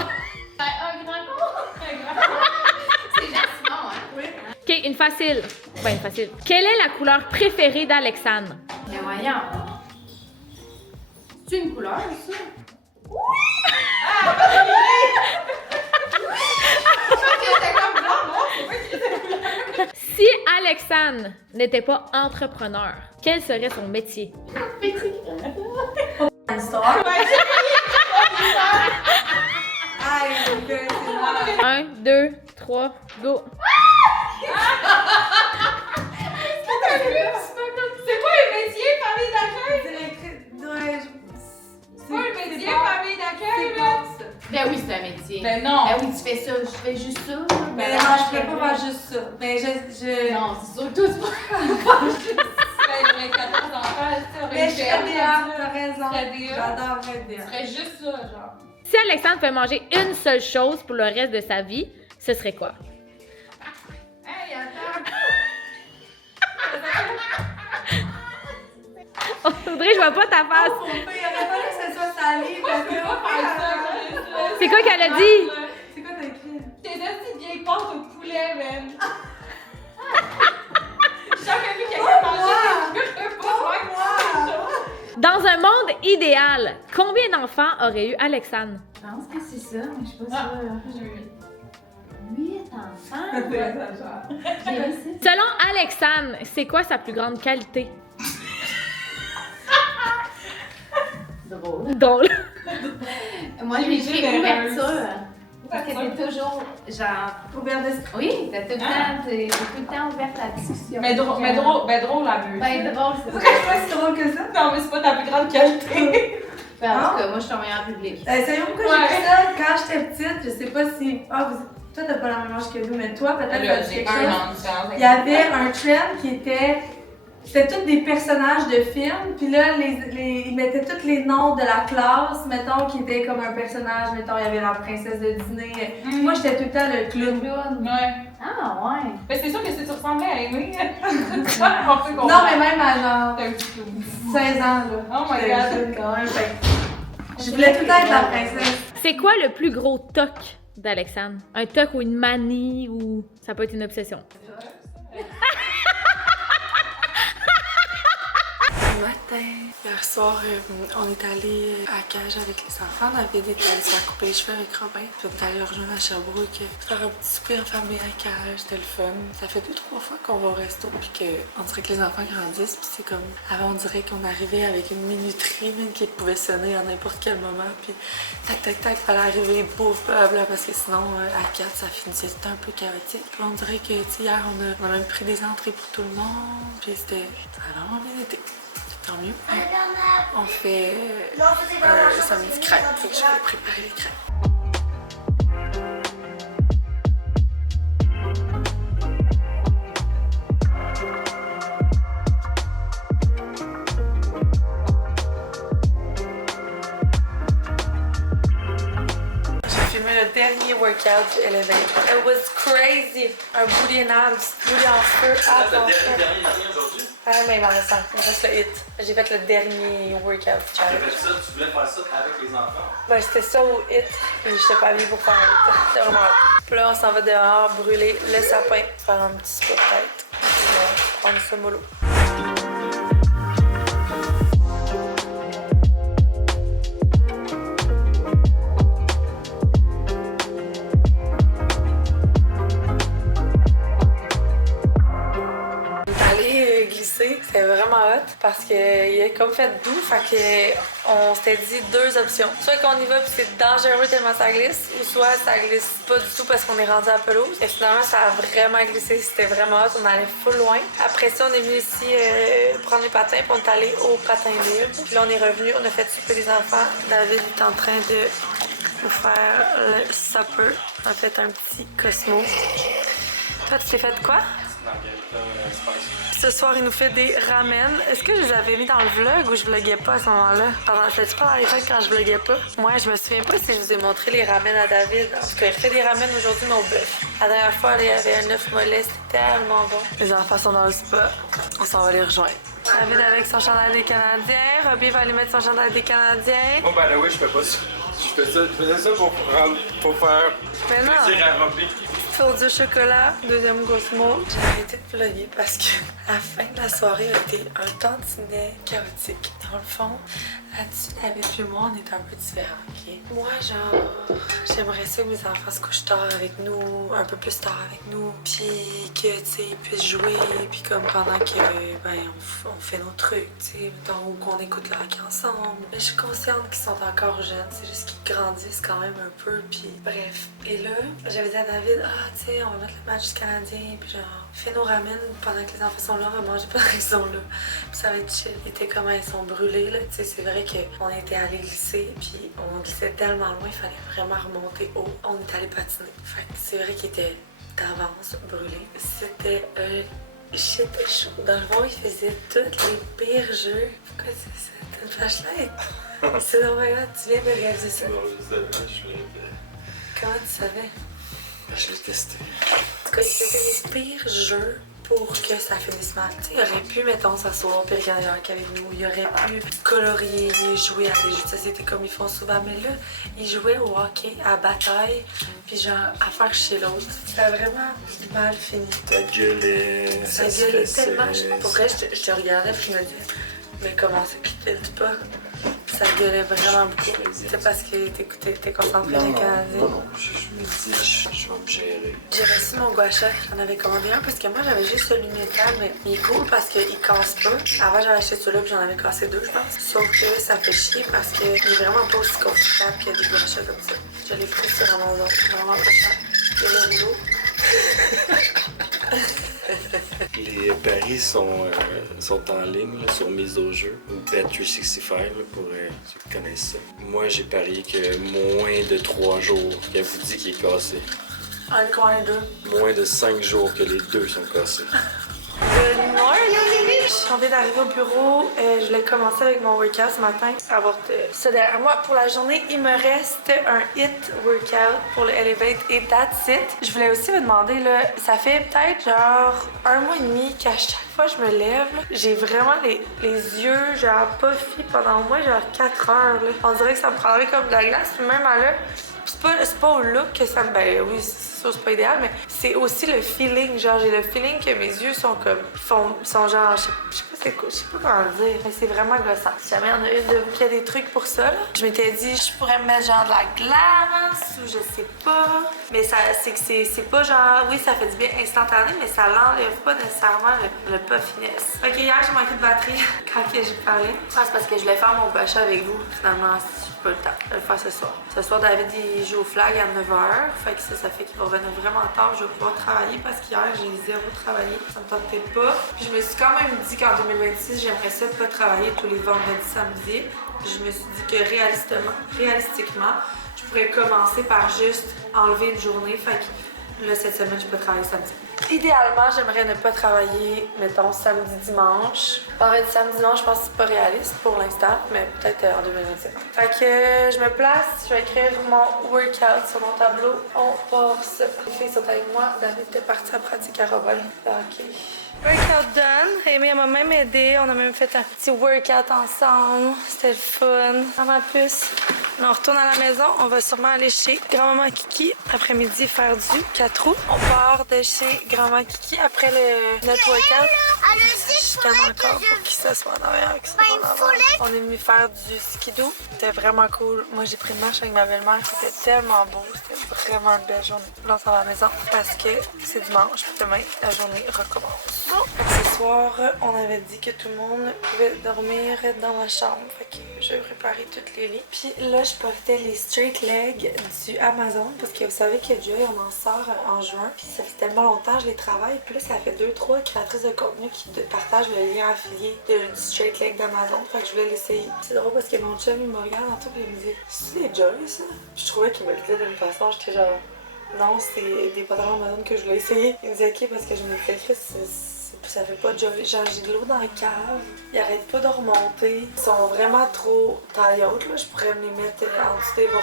Un grand con? C'est Jasmine, hein? Oui. Ok, une facile. Ben, une facile. Quelle est la couleur préférée d'Alexandre? Mais voyons. C'est une couleur, ça? Si Alexandre n'était pas entrepreneur, quel serait son métier? Histoire. 1, 2, 3, go! C'est quoi le métier, famille d'accueil? C'est quoi le métier, famille d'accueil, là? Ben oui, c'est un métier. Ben non. Ben oui, tu fais ça, je fais juste ça. Mais non, je peux pas faire juste ça. Mais je... Non, c'est sûr que toi, tu peux. Ben, les 14 enfants, Mais je fais des arts, t'as raison. Fais des arts. J'adore faire des Tu arts. ferais juste ça, genre. Si Alexandre pouvait manger une seule chose pour le reste de sa vie, ce serait quoi? Hey, attends. Audrey, je vois pas ta face. Il aurait fallu que ça soit salé parce que... C'est quoi qu'elle a dit? C'est quoi t'as écrit? T'es des petites vieilles pâtes au poulet, man. J'ai jamais vu quelqu'un manger des repas. Dans un monde idéal, combien d'enfants aurait eu Alexandre? Je pense que c'est ça, mais je suis pas sûre. 8 enfants? Selon Alexandre, c'est quoi sa plus grande qualité? Drôle. Drôle. Moi, je m'écris ouverture. Parce que t'es toujours, genre... Ouvert d'esprit. Oui, t'es tout le temps, t'es tout le temps ouverte à la discussion. Mais drôle à vue. Ben, drôle, c'est Pourquoi je suis pas si drôle que ça? Non, mais c'est pas ta plus grande qualité. Ben, en tout cas, moi, je suis ton meilleur public. Savez-vous pourquoi j'ai fait ça? Quand j'étais petite, je sais pas si... Ah, toi, t'as pas la même âge que nous, mais toi, peut-être que t'as quelque chose. Il y avait un trend qui était... C'était tous des personnages de films, puis là, ils mettaient tous les noms de la classe, mettons, qui était comme un personnage, mettons, il y avait la princesse de Disney. Moi, j'étais tout le temps le clown. Ouais. Ah, ouais. Mais c'est sûr que si tu ressemblais à Amy, Non, mais même à genre t'es un petit clown. 16 ans, là. Oh my J'étais God. jeune quand même, fait que je voulais tout le temps être la princesse. C'est quoi le plus gros toc d'Alexandre? Un toc ou une manie ou ça peut être une obsession? Matin, hier soir, on est allé à Cage avec les enfants. David était allé se faire couper les cheveux avec Robin. Puis on est allé rejoindre à Sherbrooke, faire un petit souper en famille à Cage. C'était le fun. Ça fait 2-3 fois qu'on va au resto puis qu'on dirait que les enfants grandissent. Puis c'est comme, avant on dirait qu'on arrivait avec une minuterie même qui pouvait sonner à n'importe quel moment. Puis tac tac tac, fallait arriver bouffe, blablabla, parce que sinon à 4 ça finissait, c'était un peu chaotique. Puis on dirait que hier on a même pris des entrées pour tout le monde. Puis ça a vraiment bien été. Tant mieux. On fait samedi crêpes. Fait que je vais préparer les crêpes. J'ai filmé le dernier workout du Elevate. It was crazy. Un booty and abs. Booty en feu, abs en feu. Ah, mais il m'en reste un. Il me reste le hit. J'ai fait le dernier workout challenge. Tu voulais faire ça avec les enfants? Ben, c'était ça au hit. Et j'étais pas habillée pour faire un hit. C'était vraiment hot. Puis là, on s'en va dehors brûler le sapin. Faire un petit spot tête. Puis prendre ça mollo. C'était vraiment hot parce qu'il a comme fait doux, fait que on s'était dit 2 options. Soit qu'on y va puis c'est dangereux tellement ça glisse, ou soit ça glisse pas du tout parce qu'on est rendu à la pelouse. Et finalement ça a vraiment glissé, c'était vraiment hot, on allait full loin. Après ça on est venu ici prendre les patins puis on est allé au patin libre. Puis là on est revenu, on a fait souper les enfants. David est en train de nous faire le supper. On a fait un petit Cosmo. Toi tu t'es fait quoi? Ce soir, il nous fait des ramen. Est-ce que je les avais mis dans le vlog ou je vloguais pas à ce moment-là? C'était pas dans les fêtes quand je vloguais pas. Moi, je me souviens pas si je vous ai montré les ramen à David. En tout cas, il fait des ramen aujourd'hui, mais au bœuf. La dernière fois, il y avait un œuf mollet, c'était tellement bon. Les enfants sont dans le spa. On s'en va les rejoindre. David avec son chandail des Canadiens. Robbie va aller mettre son chandail des Canadiens. Oh, ben oui, je fais pas ça. Je faisais ça pour faire plaisir à Robbie. Tour du chocolat, deuxième grosse mot. J'ai arrêté de vlogger parce que la fin de la soirée a été un tantinet chaotique. Dans le fond, Là-dessus, David et moi, on est un peu différents, ok? Moi, genre, j'aimerais ça que mes enfants se couchent tard avec nous, un peu plus tard avec nous, puis que, tu sais, ils puissent jouer, puis comme pendant que, ben, on fait nos trucs, tu sais, mettons, ou qu'on écoute le hockey ensemble. Mais je suis consciente qu'ils sont encore jeunes, c'est juste qu'ils grandissent quand même un peu, puis bref. Et là, j'avais dit à David, tu sais, on va mettre le match du Canadien, puis genre, fais nos ramen pendant que les enfants sont là, on va manger pendant qu'ils sont là. Puis ça va être chill. Et t'es comment ils sont brûlés, là, tu sais, c'est vrai qu'on était allé glisser, puis on glissait tellement loin, il fallait vraiment remonter haut. On est allé patiner. Fait que c'est vrai qu'il était d'avance brûlé. C'était shit chaud. Dans le fond, il faisait tous les pires jeux. Pourquoi c'est ça? T'as une flashlight? C'est normal, tu viens de réaliser ça. Comment tu savais? Je l'ai testé. En tout cas, il faisait les pires jeux pour que ça finisse mal. Tu sais, il aurait pu, mettons, s'asseoir puis regarder un hockey avec nous. Il aurait pu colorier, jouer à des jeux de société comme ils font souvent. Mais là, il jouait au hockey, à bataille, puis genre, à faire chez l'autre. Ça a vraiment mal fini. Ça gueulait. Ça gueulait tellement. Pour vrai, je te regardais puis je me disais, mais comment ça qu'il tilte pas? Ça gueulait vraiment beaucoup. C'est parce que t'es concentré avec les Canadiens. Non, je me dis, je vais me gérer. J'ai reçu mon gua sha, j'en avais commandé un parce que moi j'avais juste celui métal, mais il est cool parce qu'il casse pas. Avant j'avais acheté celui-là puis j'en avais cassé 2, je pense. Sauf que ça fait chier parce qu'il est vraiment pas aussi confortable qu'il y a des gua sha comme ça. Je l'ai pris sur Amazon, vraiment pas cher. Et le rouleau. Les paris sont en ligne là, sur mise au jeu ou Bet365 là, pour ceux qui connaissent ça. Moi j'ai parié que moins de 3 jours qu'elle vous dit qu'il est cassé. Combien les deux? Moins de 5 jours que les deux sont cassés. Good morning! Je viens d'arriver au bureau. Je voulais commencer avec mon workout ce matin. Avoir ça derrière moi pour la journée. Il me reste un HIIT workout pour le Elevate et that's it. Je voulais aussi vous demander, là, ça fait peut-être genre 1 mois et demi qu'à chaque fois je me lève, j'ai vraiment les yeux genre puffy pendant au moins genre 4 heures. Là. On dirait que ça me prendrait comme de la glace. Même à là, c'est pas au look que ça me... Ben oui, c'est sûr, c'est pas idéal, mais c'est aussi le feeling. Genre, j'ai le feeling que mes yeux sont comme... sont genre... Je sais pas c'est quoi, je sais pas comment le dire, mais c'est vraiment gossant. Si jamais il y en a une de vous qui a des trucs pour ça, là, je m'étais dit, je pourrais me mettre genre de la glace ou je sais pas. Mais ça, c'est pas genre... Oui, ça fait du bien instantané, mais ça l'enlève pas nécessairement le puffiness. Fait que hier, j'ai manqué de batterie quand j'ai parlé. C'est parce que je voulais faire mon gua sha avec vous. Finalement, j'ai pas le temps de le faire ce soir. Ce soir, David, il joue au flag à 9h. Fait que ça fait qu'il va revenir vraiment tard. Je vais pouvoir travailler parce qu'hier, j'ai zéro travaillé. Ça me tentait pas. Puis je me suis quand même dit qu'en 2026, j'aimerais ça pas travailler tous les vendredis, samedis. Je me suis dit que réalistiquement, je pourrais commencer par juste enlever une journée. Fait que là, cette semaine, je peux travailler samedi. Idéalement, j'aimerais ne pas travailler, mettons, samedi, dimanche. Vendredi, samedi, dimanche, je pense que c'est pas réaliste pour l'instant, mais peut-être en 2027. Fait que je me place, je vais écrire mon workout sur mon tableau. On passe. Les filles sont avec moi. David était parti à pratique à Robin. OK. Workout done. Amy m'a même aidé. On a même fait un petit workout ensemble. C'était le fun. Dans ma puce. On retourne à la maison. On va sûrement aller chez Grand-Maman Kiki après-midi faire du 4 roues. On part de chez Grand-Maman Kiki après notre workout. Je calme encore pour qu'il s'assoie en arrière. On est venu faire du skidoo. C'était vraiment cool. Moi, j'ai pris une marche avec ma belle-mère. C'était tellement beau. C'était vraiment une belle journée. Là, on s'en va à la maison parce que c'est dimanche. Demain, la journée recommence. Ce soir, on avait dit que tout le monde pouvait dormir dans ma chambre. Fait que je vais préparer toutes les lits. Puis là, je portais les straight legs du Amazon parce que vous savez que Joy, on en sort en juin. Puis ça fait tellement longtemps que je les travaille. Puis là, ça fait 2-3 créatrices de contenu qui partagent le lien affilié du straight leg d'Amazon. Fait que je voulais l'essayer. C'est drôle parce que mon chum, il me regarde en tout et il me dit « C'est Joy, ça? » Je trouvais qu'il me le disait d'une façon. J'étais genre « Non, c'est des pantalons Amazon que je voulais essayer. » Il me dit « Ok, parce que je me disais « Ça fait pas de Joy. » Genre, j'ai de l'eau dans la cave. Ils arrêtent pas de remonter. Ils sont vraiment trop taille haute, là. Je pourrais me les mettre en dessous des bras.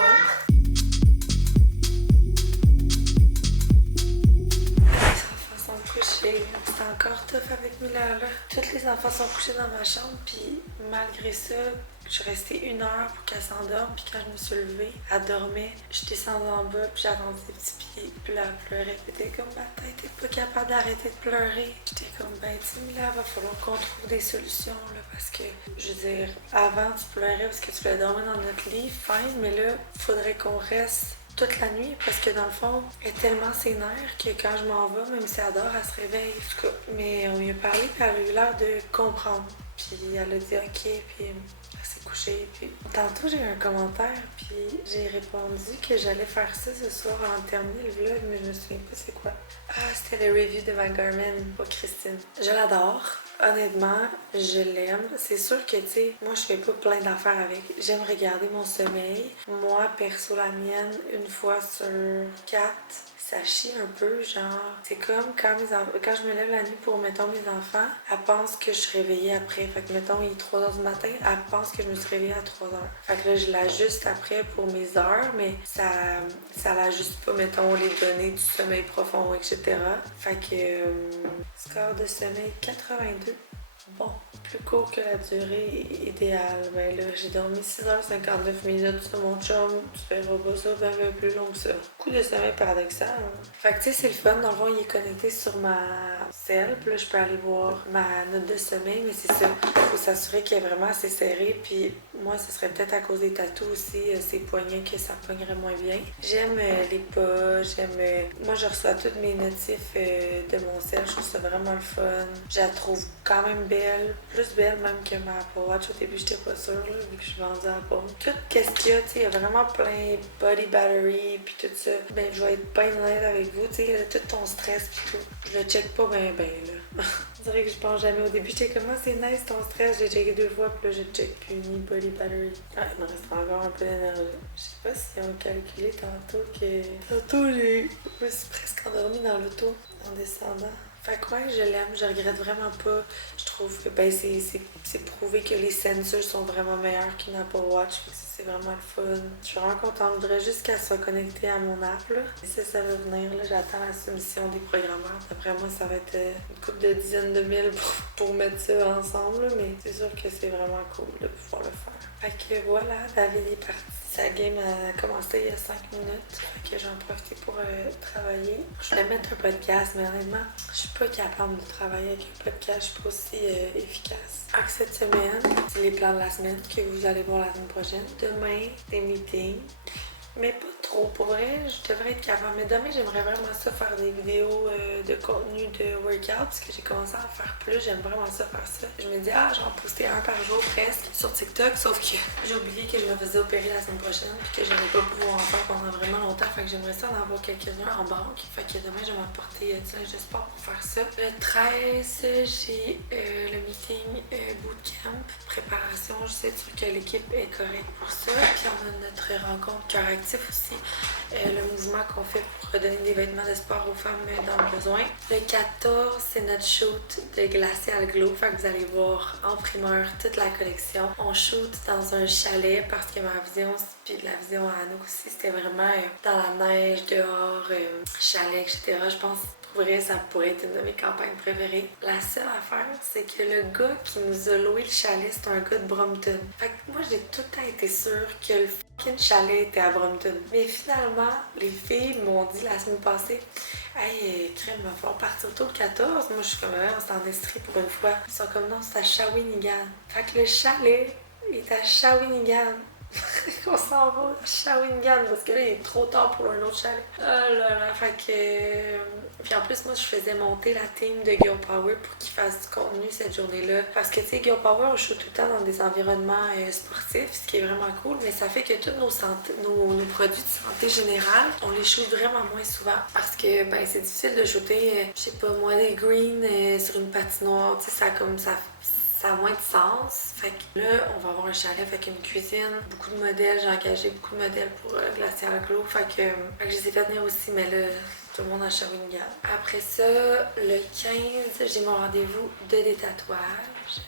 C'était encore tough avec Mila là. Tous les enfants sont couchés dans ma chambre, puis malgré ça, Je suis restée 1 heure pour qu'elle s'endorme, puis quand je me suis levée, elle dormait. Je descendais en bas, puis j'avance des petits pieds, puis là, elle pleurait. Puis elle était comme, ma tête est pas capable d'arrêter de pleurer. J'étais comme, ben, tu sais, là, il va falloir qu'on trouve des solutions, là, parce que, je veux dire, avant, tu pleurais parce que tu voulais dormir dans notre lit, fine, mais là, il faudrait qu'on reste toute la nuit parce que dans le fond, elle est tellement sénère que quand je m'en vais, même si elle dort, elle se réveille. En tout cas, mais on lui a parlé puis elle a eu l'air de comprendre. Puis elle a dit ok, puis elle s'est couchée. Puis tantôt, j'ai eu un commentaire puis j'ai répondu que j'allais faire ça ce soir avant de terminer le vlog, mais je me souviens pas c'est quoi. Ah, c'était le review de ma Garmin pour Christine. Je l'adore. Honnêtement, je l'aime. C'est sûr que, tu sais, moi, je fais pas plein d'affaires avec. J'aime regarder mon sommeil. Moi, perso, la mienne, 1 fois sur 4, ça chie un peu, genre, c'est comme quand je me lève la nuit pour, mettons, mes enfants, elle pense que je suis réveillée après. Fait que, mettons, il est 3h du matin, elle pense que je me suis réveillée à 3h. Fait que là, je l'ajuste après pour mes heures, mais ça l'ajuste pas, mettons, les données du sommeil profond, etc. Fait que, score de sommeil 82. Bon, plus court que la durée idéale. Ben là, j'ai dormi 6h59 minutes sur mon chum. Tu verras pas ça ben un peu plus long que ça. Coup de sommeil paradoxal. Hein? Fait que tu sais, c'est le fun. Dans le fond, il est connecté sur ma selle. Puis là, je peux aller voir ma note de sommeil. Mais c'est ça. Faut s'assurer qu'il est vraiment assez serré. Puis moi, ce serait peut-être à cause des tatous aussi, ces poignets, que ça pognerait moins bien. J'aime les pas. Moi, je reçois toutes mes notifs de mon selle. Je trouve ça vraiment le fun. Je la trouve quand même belle. Plus belle même que ma Apple Watch. Au début, j'étais pas sûre, là, vu que je suis vendue à Apple. Tout qu'est-ce qu'il y a, tu sais, il y a vraiment plein body battery, puis tout ça. Ben, je vais être bien honnête avec vous, tu sais, tout ton stress, puis tout. Je le check pas ben, là. On dirait que je pense jamais. Au début, j'étais comme, ah, c'est nice ton stress. J'ai checké 2 fois, puis là, je check plus ni body battery. Ah, il me reste encore un peu d'énergie. Je sais pas si on a calculé tantôt que. Tantôt, je me suis presque endormie dans l'auto en descendant. Fait que ouais, je l'aime, je regrette vraiment pas. Je trouve que ben, c'est prouvé que les sensors sont vraiment meilleurs qu'une Apple Watch. C'est vraiment le fun. Je suis vraiment contente. Je voudrais juste qu'elle soit connectée à mon app. Là. Et ça va venir. Là, j'attends la soumission des programmeurs. Après moi, ça va être une couple de dizaines de mille pour mettre ça ensemble. Mais c'est sûr que c'est vraiment cool de pouvoir le faire. Fait que voilà, David est parti. Sa game a commencé il y a 5 minutes. Fait que j'en profite pour travailler. Je voulais mettre un podcast, mais honnêtement, je suis pas capable de travailler avec un podcast. Je suis pas aussi efficace. Fait que cette semaine, c'est les plans de la semaine que vous allez voir la semaine prochaine. Demain, des meetings. Mais pas trop. Pour vrai, je devrais être capable. Mais demain, j'aimerais vraiment ça faire des vidéos de contenu de workout parce que j'ai commencé à en faire plus. J'aime vraiment ça faire ça. Je me dis, j'en poster 1 par jour presque sur TikTok. Sauf que j'ai oublié que je me faisais opérer la semaine prochaine et que j'allais pas pouvoir en faire pendant vraiment longtemps. Fait que j'aimerais ça en avoir quelques-uns en banque. Fait que demain, je vais m'apporter du linge de sport pour faire ça. Le 13, j'ai le meeting bootcamp, préparation. Je sais que l'équipe est correcte pour ça. Puis on a notre rencontre cœur actif aussi, le mouvement qu'on fait pour redonner des vêtements de sport aux femmes dans le besoin. Le 14, c'est notre shoot de Glacial Glow, fait que vous allez voir en primeur toute la collection. On shoot dans un chalet parce que ma vision, puis la vision à Anouk aussi, c'était vraiment dans la neige, dehors, chalet, etc. Je pense pour vrai, ça pourrait être une de mes campagnes préférées. La seule affaire, c'est que le gars qui nous a loué le chalet, c'est un gars de Brompton. Fait que moi, j'ai tout le temps été sûre que le fucking chalet était à Brompton. Mais finalement, les filles m'ont dit la semaine passée, hey, crème, il va falloir partir tôt le 14. Moi, je suis comme, on s'est en Estrie pour une fois. Ils sont comme, non, c'est à Shawinigan. Fait que le chalet est à Shawinigan. On s'en va à Shawinigan parce que là, il est trop tard pour un autre chalet. Oh là là, fait que... Puis en plus, moi, je faisais monter la team de Girl Power pour qu'ils fassent du contenu cette journée-là. Parce que, tu sais, Girl Power, on shoot tout le temps dans des environnements sportifs, ce qui est vraiment cool, mais ça fait que tous nos produits de santé générale, on les shoot vraiment moins souvent. Parce que, ben, c'est difficile de shooter, je sais pas moi, des greens sur une patinoire, tu sais, ça a moins de sens. Fait que là, on va avoir un chalet avec une cuisine, beaucoup de modèles. J'ai engagé beaucoup de modèles pour Glacial Glow. Fait que je les ai fait venir aussi, mais là, tout le monde à Shawinigan. Après ça, le 15, j'ai mon rendez-vous de détatouage.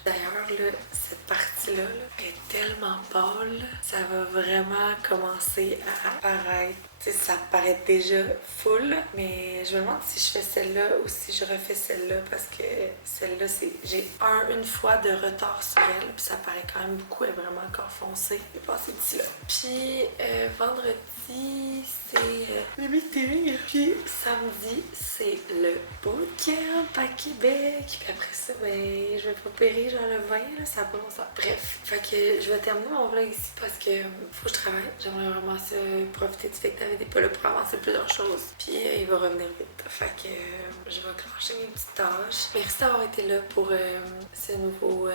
D'ailleurs, là, cette partie-là là, est tellement pâle. Ça va vraiment commencer à apparaître. Tu sais, ça paraît déjà full, mais je me demande si je fais celle-là ou si je refais celle-là parce que celle-là, j'ai une fois de retard sur elle, puis ça paraît quand même beaucoup, elle est vraiment encore foncée. Je vais passer d'ici là. Puis vendredi, c'est le meeting. Puis samedi, c'est le bootcamp à Québec. Puis après ça, ben, je vais préparer genre le 20, là, ça va ça. Bref, fait que je vais terminer mon vlog ici parce que faut que je travaille. J'aimerais vraiment ça, profiter du fait que David n'est pas là pour avancer plusieurs choses. Puis il va revenir vite. Fait que je vais clencher mes petites tâches. Merci d'avoir été là pour ce nouveau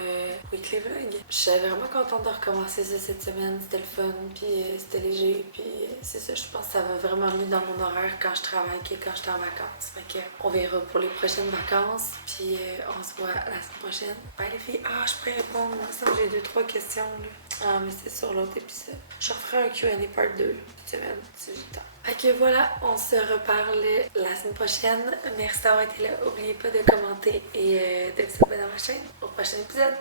weekly vlog. Je suis vraiment contente de recommencer ça cette semaine. C'était le fun, puis c'était léger. Puis c'est ça, je pense que ça va vraiment mieux dans mon horaire quand je travaille que quand j'étais en vacances. Fait que on verra pour les prochaines vacances. Puis on se voit la semaine prochaine. Bye les filles. Ah, je pourrais répondre. Ça, j'ai 2-3 questions là. Ah, mais c'est sur l'autre épisode. Je referai un Q&A part 2 cette semaine, si j'ai le temps. Fait que voilà, on se reparle la semaine prochaine. Merci d'avoir été là. N'oubliez pas de commenter et de vous abonner à ma chaîne. Au prochain épisode.